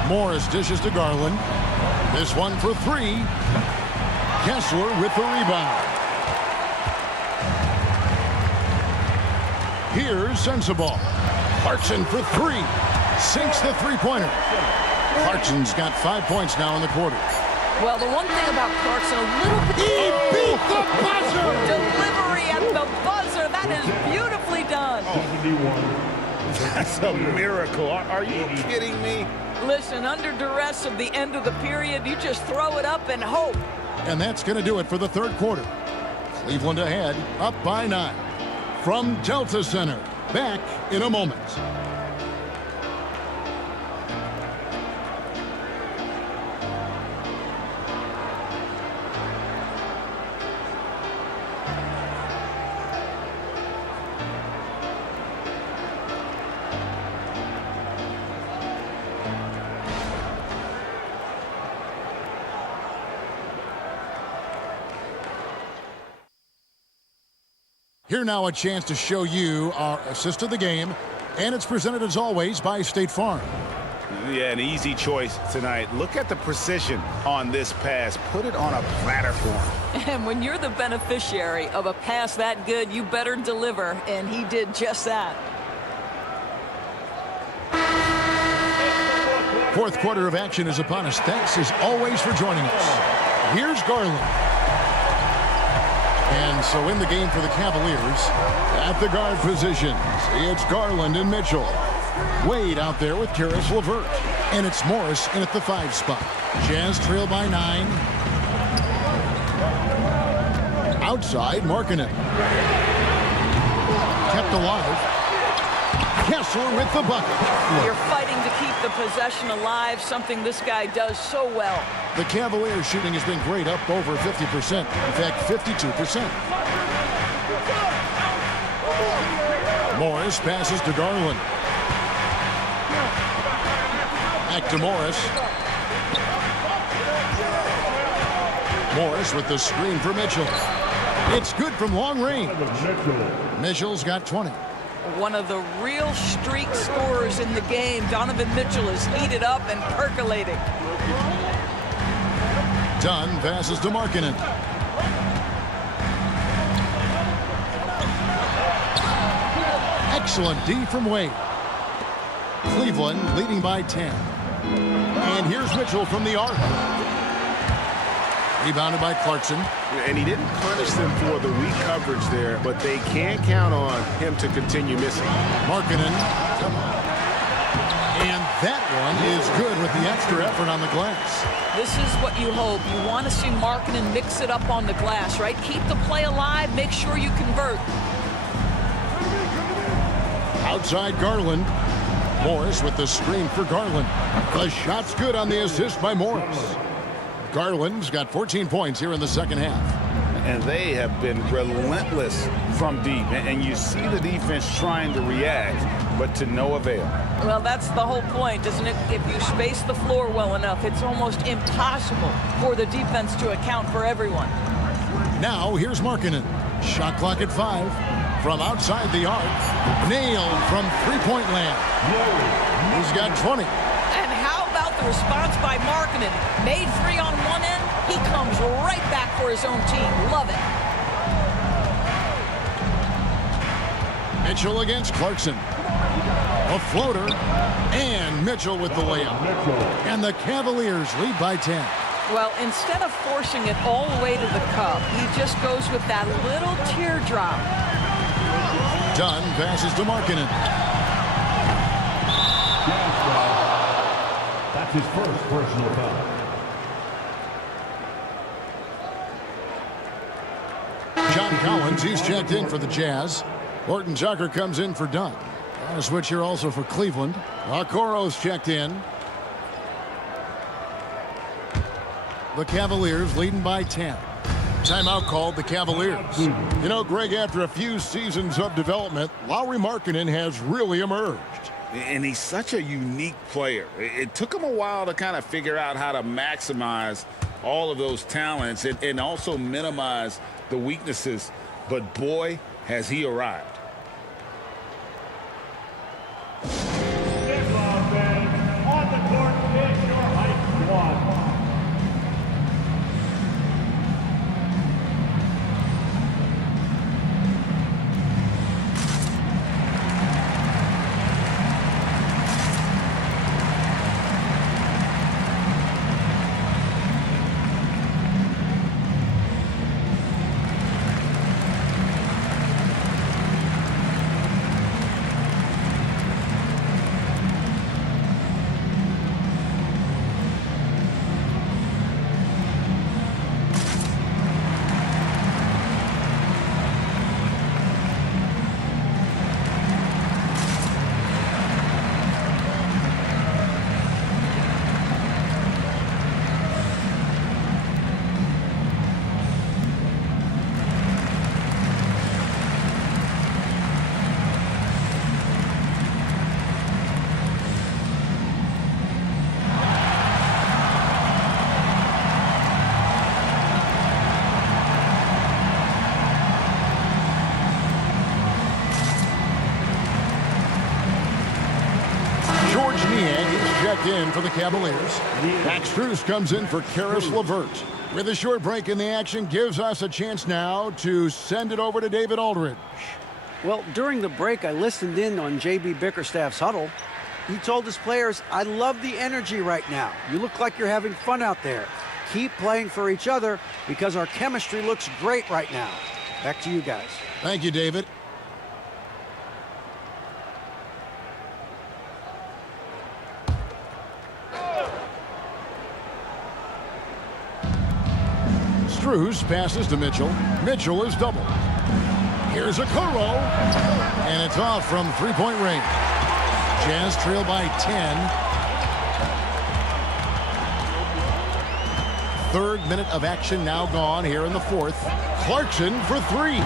Morris dishes to Garland. This one for 3. Kessler with the rebound. Here's Sensabaugh. Clarkson for 3. Sinks the three-pointer. Clarkson's got 5 points now in the quarter. Well, the one thing about Clarkson, a little bit... He beat the buzzer! Delivery at the buzzer. That is beautifully done. That's a miracle. Are you kidding me? Listen, under duress of the end of the period, you just throw it up and hope. And that's going to do it for the third quarter. Cleveland ahead, up by 9. From Delta Center, back in a moment. Here now a chance to show you our assist of the game, and it's presented as always by State Farm. Yeah, an easy choice tonight. Look at the precision on this pass. Put it on a platter for him. And when you're the beneficiary of a pass that good, you better deliver, and he did just that. Fourth quarter of action is upon us. Thanks as always for joining us. Here's Garland. And so in the game for the Cavaliers, at the guard positions, it's Garland and Mitchell. Wade out there with Karis LeVert. And it's Morris in at the 5 spot. Jazz trail by 9. Outside, Markkanen. Kept alive. Kessler with the bucket. You're fighting to keep the possession alive, something this guy does so well. The Cavaliers shooting has been great, up over 50%. In fact, 52%. Morris passes to Garland. Back to Morris. Morris with the screen for Mitchell. It's good from long range. Mitchell's got 20. One of the real streak scorers in the game. Donovan Mitchell is heated up and percolating. Dunn passes to Markkanen. Excellent D from Wade. Cleveland leading by 10. And here's Mitchell from the arc. Rebounded by Clarkson. And he didn't punish them for the weak coverage there, but they can't count on him to continue missing. Markkanen. And that one is good with the extra effort on the glass. This is what you hope. You want to see Markkanen mix it up on the glass, right? Keep the play alive. Make sure you convert. Outside Garland. Morris with the screen for Garland. The shot's good on the assist by Morris. Garland's got 14 points here in the second half. And they have been relentless from deep. And you see the defense trying to react, but to no avail. Well, that's the whole point, isn't it? If you space the floor well enough, it's almost impossible for the defense to account for everyone. Now, here's Markkanen. Shot clock at 5. From outside the arc. Nailed from three-point land. He's got 20. And how about the response by Markkanen? Made 3 on one end, he comes right back for his own team. Love it. Mitchell against Clarkson. A floater. And Mitchell with the layup. And the Cavaliers lead by 10. Well, instead of forcing it all the way to the cup, he just goes with that little teardrop. Dunn passes to Markkanen. That's his first personal foul. John Collins, he's checked in for the Jazz. Horton Tucker comes in for Dunn. A switch here also for Cleveland. Okoro's checked in. The Cavaliers leading by 10. Timeout called the Cavaliers. You know, Greg, after a few seasons of development, Lauri Markkanen has really emerged. And he's such a unique player. It took him a while to kind of figure out how to maximize all of those talents and also minimize the weaknesses. But boy, has he arrived. Kickoff, and on the court is your height squad. In for the Cavaliers. Max Strus comes in for Karis LeVert. With a short break in the action, gives us a chance now to send it over to David Aldridge. Well, during the break, I listened in on J.B. Bickerstaff's huddle. He told his players, I love the energy right now. You look like you're having fun out there. Keep playing for each other because our chemistry looks great right now. Back to you guys. Thank you, David. Strus passes to Mitchell. Mitchell is doubled. Here's Okoro. And it's off from three-point range. Jazz trail by 10. Third minute of action now gone here in the fourth. Clarkson for three.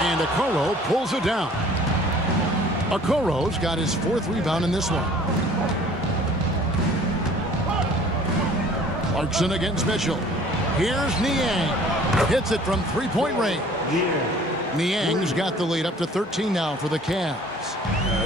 And Okoro pulls it down. Okoro's got his fourth rebound in this one. Clarkson against Mitchell. Here's Niang. Hits it from three-point range. Niang's got the lead up to 13 now for the Cavs.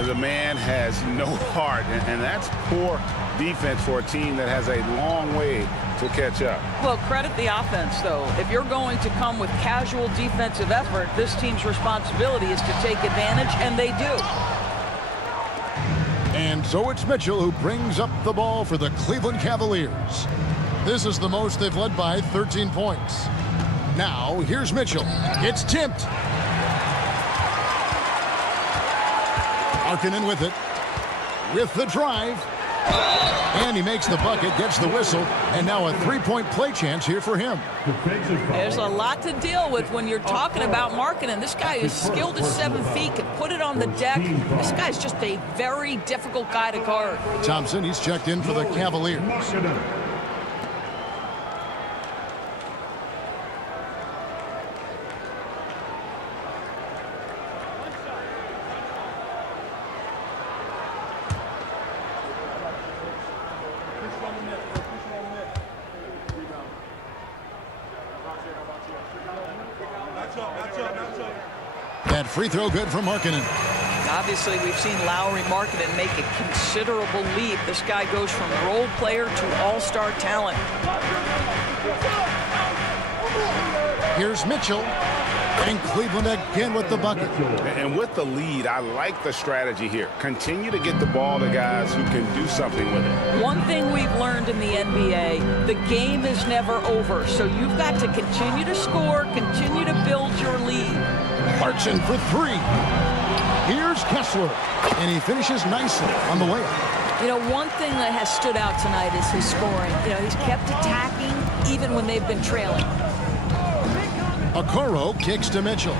The man has no heart, and that's poor defense for a team that has a long way to catch up. Well, credit the offense, though. If you're going to come with casual defensive effort, this team's responsibility is to take advantage, and they do. And so it's Mitchell who brings up the ball for the Cleveland Cavaliers. This is the most they've led by 13 points. Now, here's Mitchell. It's tipped. Markkanen with it. With the drive. And he makes the bucket, gets the whistle, and now a three-point play chance here for him. There's a lot to deal with when you're talking about Markkanen. This guy is skilled at 7 feet, can put it on the deck. This guy's just a very difficult guy to guard. Thompson, he's checked in for the Cavaliers. That free throw good for Markkanen. Obviously, we've seen Lauri Markkanen make a considerable leap. This guy goes from role player to all-star talent. Here's Mitchell. And Cleveland again with the bucket. And with the lead, I like the strategy here. Continue to get the ball to guys who can do something with it. One thing we've learned in the NBA, the game is never over. So you've got to continue to score, continue to build your lead. Clarkson for three. Here's Kessler. And he finishes nicely on the way up. You know, one thing that has stood out tonight is his scoring. You know, he's kept attacking even when they've been trailing. Okoro kicks to Mitchell.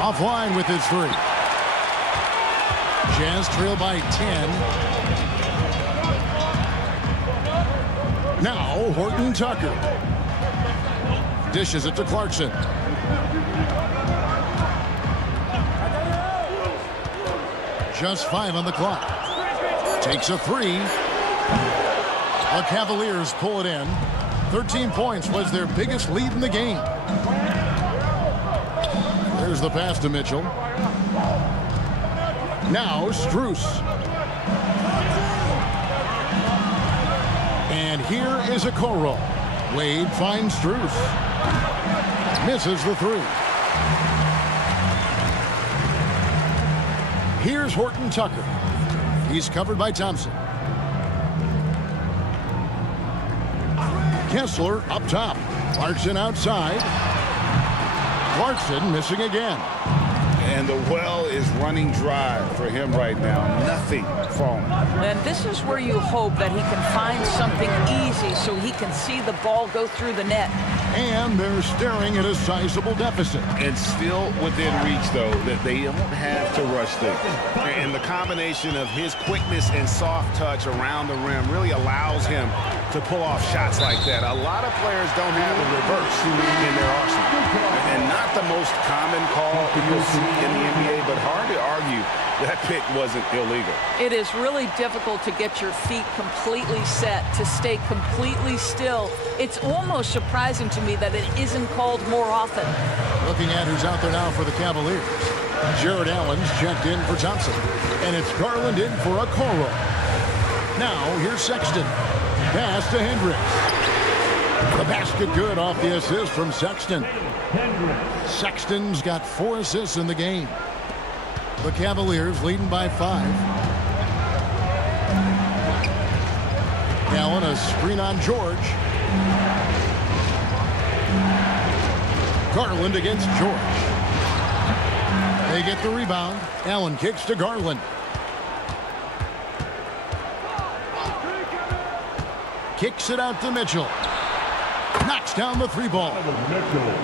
Offline with his three. Jazz trail by 10. Now Horton Tucker. Dishes it to Clarkson. Just 5 on the clock. Takes a 3. The Cavaliers pull it in. 13 points was their biggest lead in the game. There's the pass to Mitchell. Now Strus. And here is a Okoro. Wade finds Strus. Misses the 3. Here's Horton Tucker. He's covered by Thompson. Kessler up top. Clarkson outside. Clarkson missing again. And the well is running dry for him right now. Nothing falling. And this is where you hope that he can find something easy so he can see the ball go through the net. And they're staring at a sizable deficit. And still within reach, though, that they don't have to rush things. And the combination of his quickness and soft touch around the rim really allows him to pull off shots like that. A lot of players don't have a reverse in their arsenal. And not the most common call you'll see in the NBA, but hard to argue that pick wasn't illegal. It is really difficult to get your feet completely set, to stay completely still. It's almost surprising to me that it isn't called more often. Looking at who's out there now for the Cavaliers. Jared Allen's checked in for Thompson. And it's Garland in for Okoro. Now here's Sexton. Pass to Hendricks. The basket good off the assist from Sexton. Sexton's got 4 assists in the game. The Cavaliers leading by 5. Allen a screen on George. Garland against George. They get the rebound. Allen kicks to Garland. Kicks it out to Mitchell. Knocks down the 3 ball.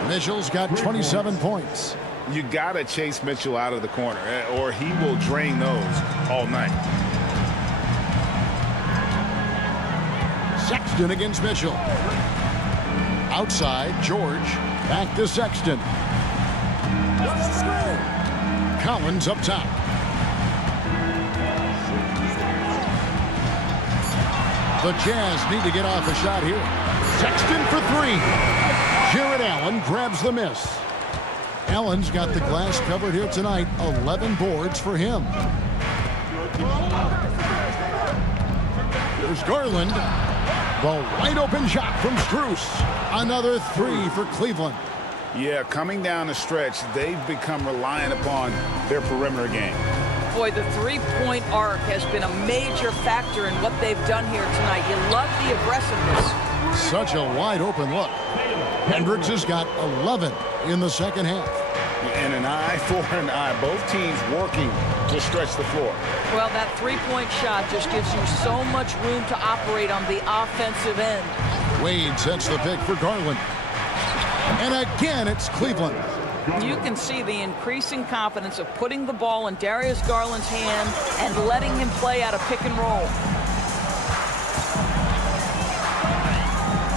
Mitchell's got 27 points. You got to chase Mitchell out of the corner, or he will drain those all night. Sexton against Mitchell. Outside, George. Back to Sexton. Collins up top. The Jazz need to get off a shot here. Sexton for 3. Jared Allen grabs the miss. Allen's got the glass covered here tonight. 11 boards for him. There's Garland. The wide open shot from Strus. Another 3 for Cleveland. Yeah, coming down the stretch, they've become reliant upon their perimeter game. Boy, the three-point arc has been a major factor in what they've done here tonight. You love the aggressiveness. Such a wide open look. Hendricks has got 11 in the second half. And an eye for an eye. Both teams working to stretch the floor. Well, that three-point shot just gives you so much room to operate on the offensive end. Wade sets the pick for Garland. And again, it's Cleveland. You can see the increasing confidence of putting the ball in Darius Garland's hand and letting him play out of pick and roll.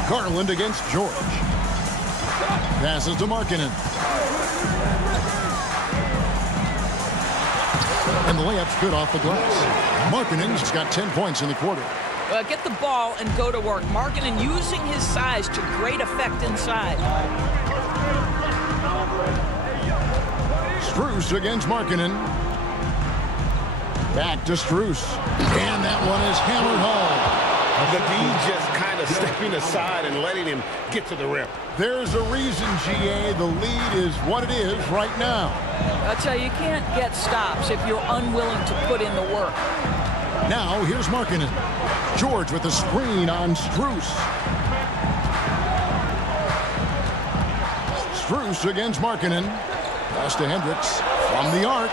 Garland against George. Passes to Markkanen. And the layup's good off the glass. Markkanen's got 10 points in the quarter. Get the ball and go to work. Markkanen using his size to great effect inside. Strus against Markkanen. Back to Strus. And that one is hammered home. The D just kind of stepping aside and letting him get to the rim. There's a reason, GA. The lead is what it is right now. I tell you can't get stops if you're unwilling to put in the work. Now here's Markkanen. George with a screen on Strus. Strus against Markkanen. Pass to Hendricks from the arc.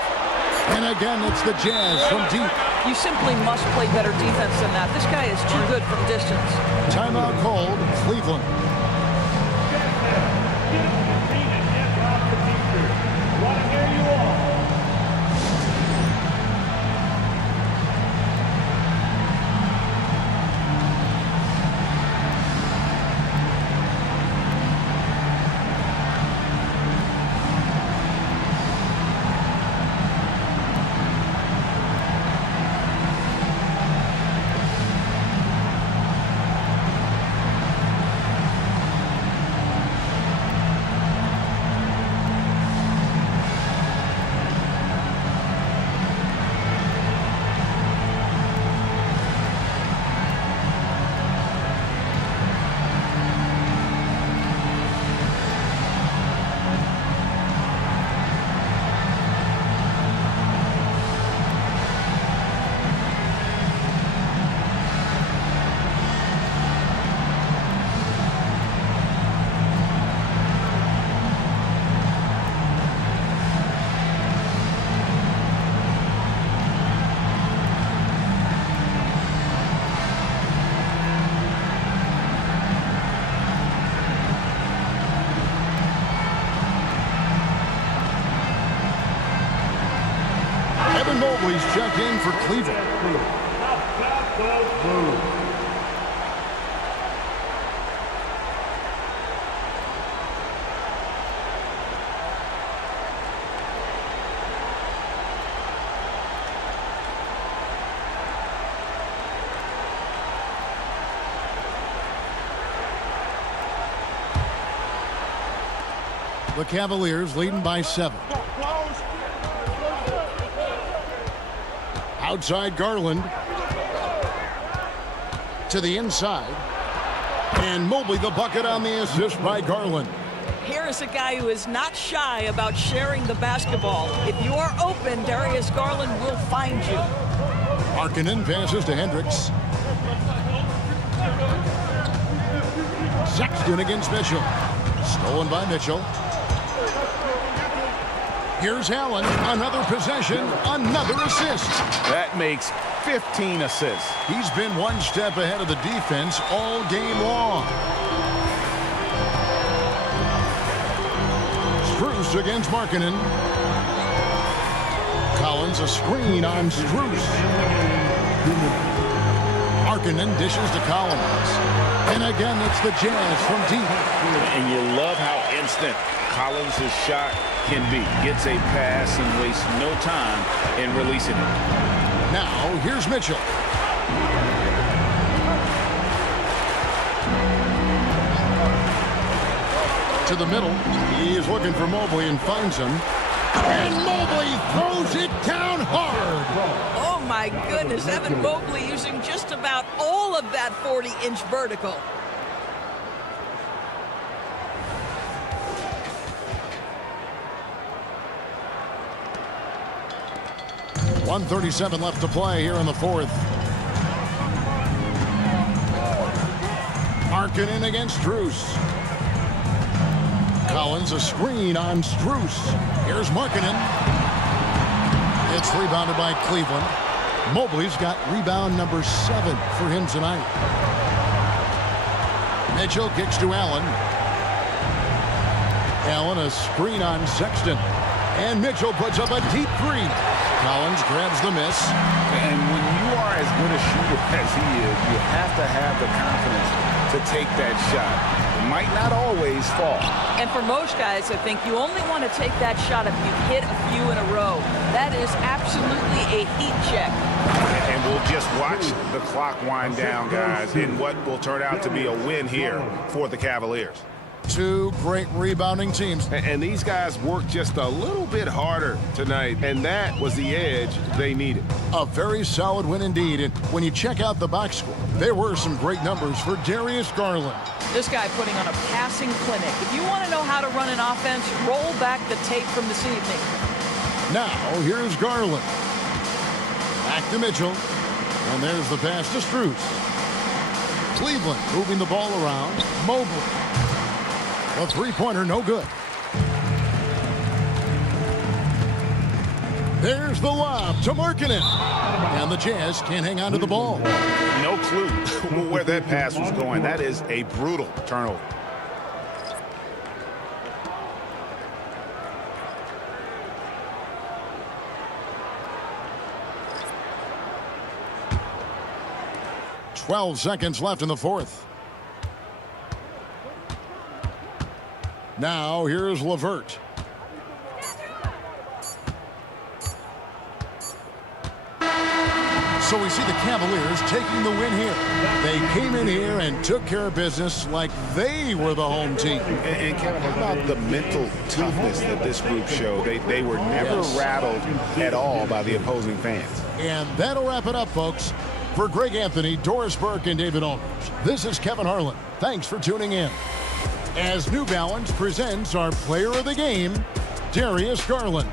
And again, it's the Jazz from deep. You simply must play better defense than that. This guy is too good from distance. Timeout called, Cleveland. Evan Mobley's checked in for Cleveland. The Cavaliers leading by 7. Outside Garland. To the inside. And Mobley the bucket on the assist by Garland. Here is a guy who is not shy about sharing the basketball. If you are open, Darius Garland will find you. Markkanen passes to Hendricks. Sexton against Mitchell. Stolen by Mitchell. Here's Allen. Another possession. Another assist. That makes 15 assists. He's been one step ahead of the defense all game long. Strus against Markkanen. Collins a screen on Strus. Markkanen dishes to Collins. And again, it's the Jazz from deep. And you love how instant Collins' shot can be. Gets a pass and wastes no time in releasing it. Now, here's Mitchell. To the middle. He is looking for Mobley and finds him. And Mobley throws it down hard. Oh, my goodness. Evan Mobley using just about all of that 40-inch vertical. 1:37 left to play here in the fourth. Markkanen against Strus. Collins a screen on Strus. Here's Markkanen. It's rebounded by Cleveland. Mobley's got rebound number 7 for him tonight. Mitchell kicks to Allen. Allen a screen on Sexton. And Mitchell puts up a deep 3. Collins grabs the miss. And when you are as good a shooter as he is, you have to have the confidence to take that shot. It might not always fall. And for most guys, I think you only want to take that shot if you hit a few in a row. That is absolutely a heat check. And we'll just watch the clock wind down, guys, in what will turn out to be a win here for the Cavaliers. Two great rebounding teams. And these guys worked just a little bit harder tonight, and that was the edge they needed. A very solid win indeed. And when you check out the box score, there were some great numbers for Darius Garland. This guy putting on a passing clinic. If you want to know how to run an offense, roll back the tape from this evening. Now, here's Garland. Back to Mitchell. And there's the pass to Strus. Cleveland moving the ball around. Mobley. A three-pointer, no good. There's the lob to Markkanen. And the Jazz can't hang on to the ball. No clue where that pass was going. That is a brutal turnover. .12 left in the fourth. Now, here's LeVert. So we see the Cavaliers taking the win here. They came in here and took care of business like they were the home team. And Kevin, how about the mental toughness that this group showed? They were never rattled at all by the opposing fans. And that'll wrap it up, folks. For Greg Anthony, Doris Burke, and David Aldridge, this is Kevin Harlan. Thanks for tuning in. As New Balance presents our player of the game, Darius Garland.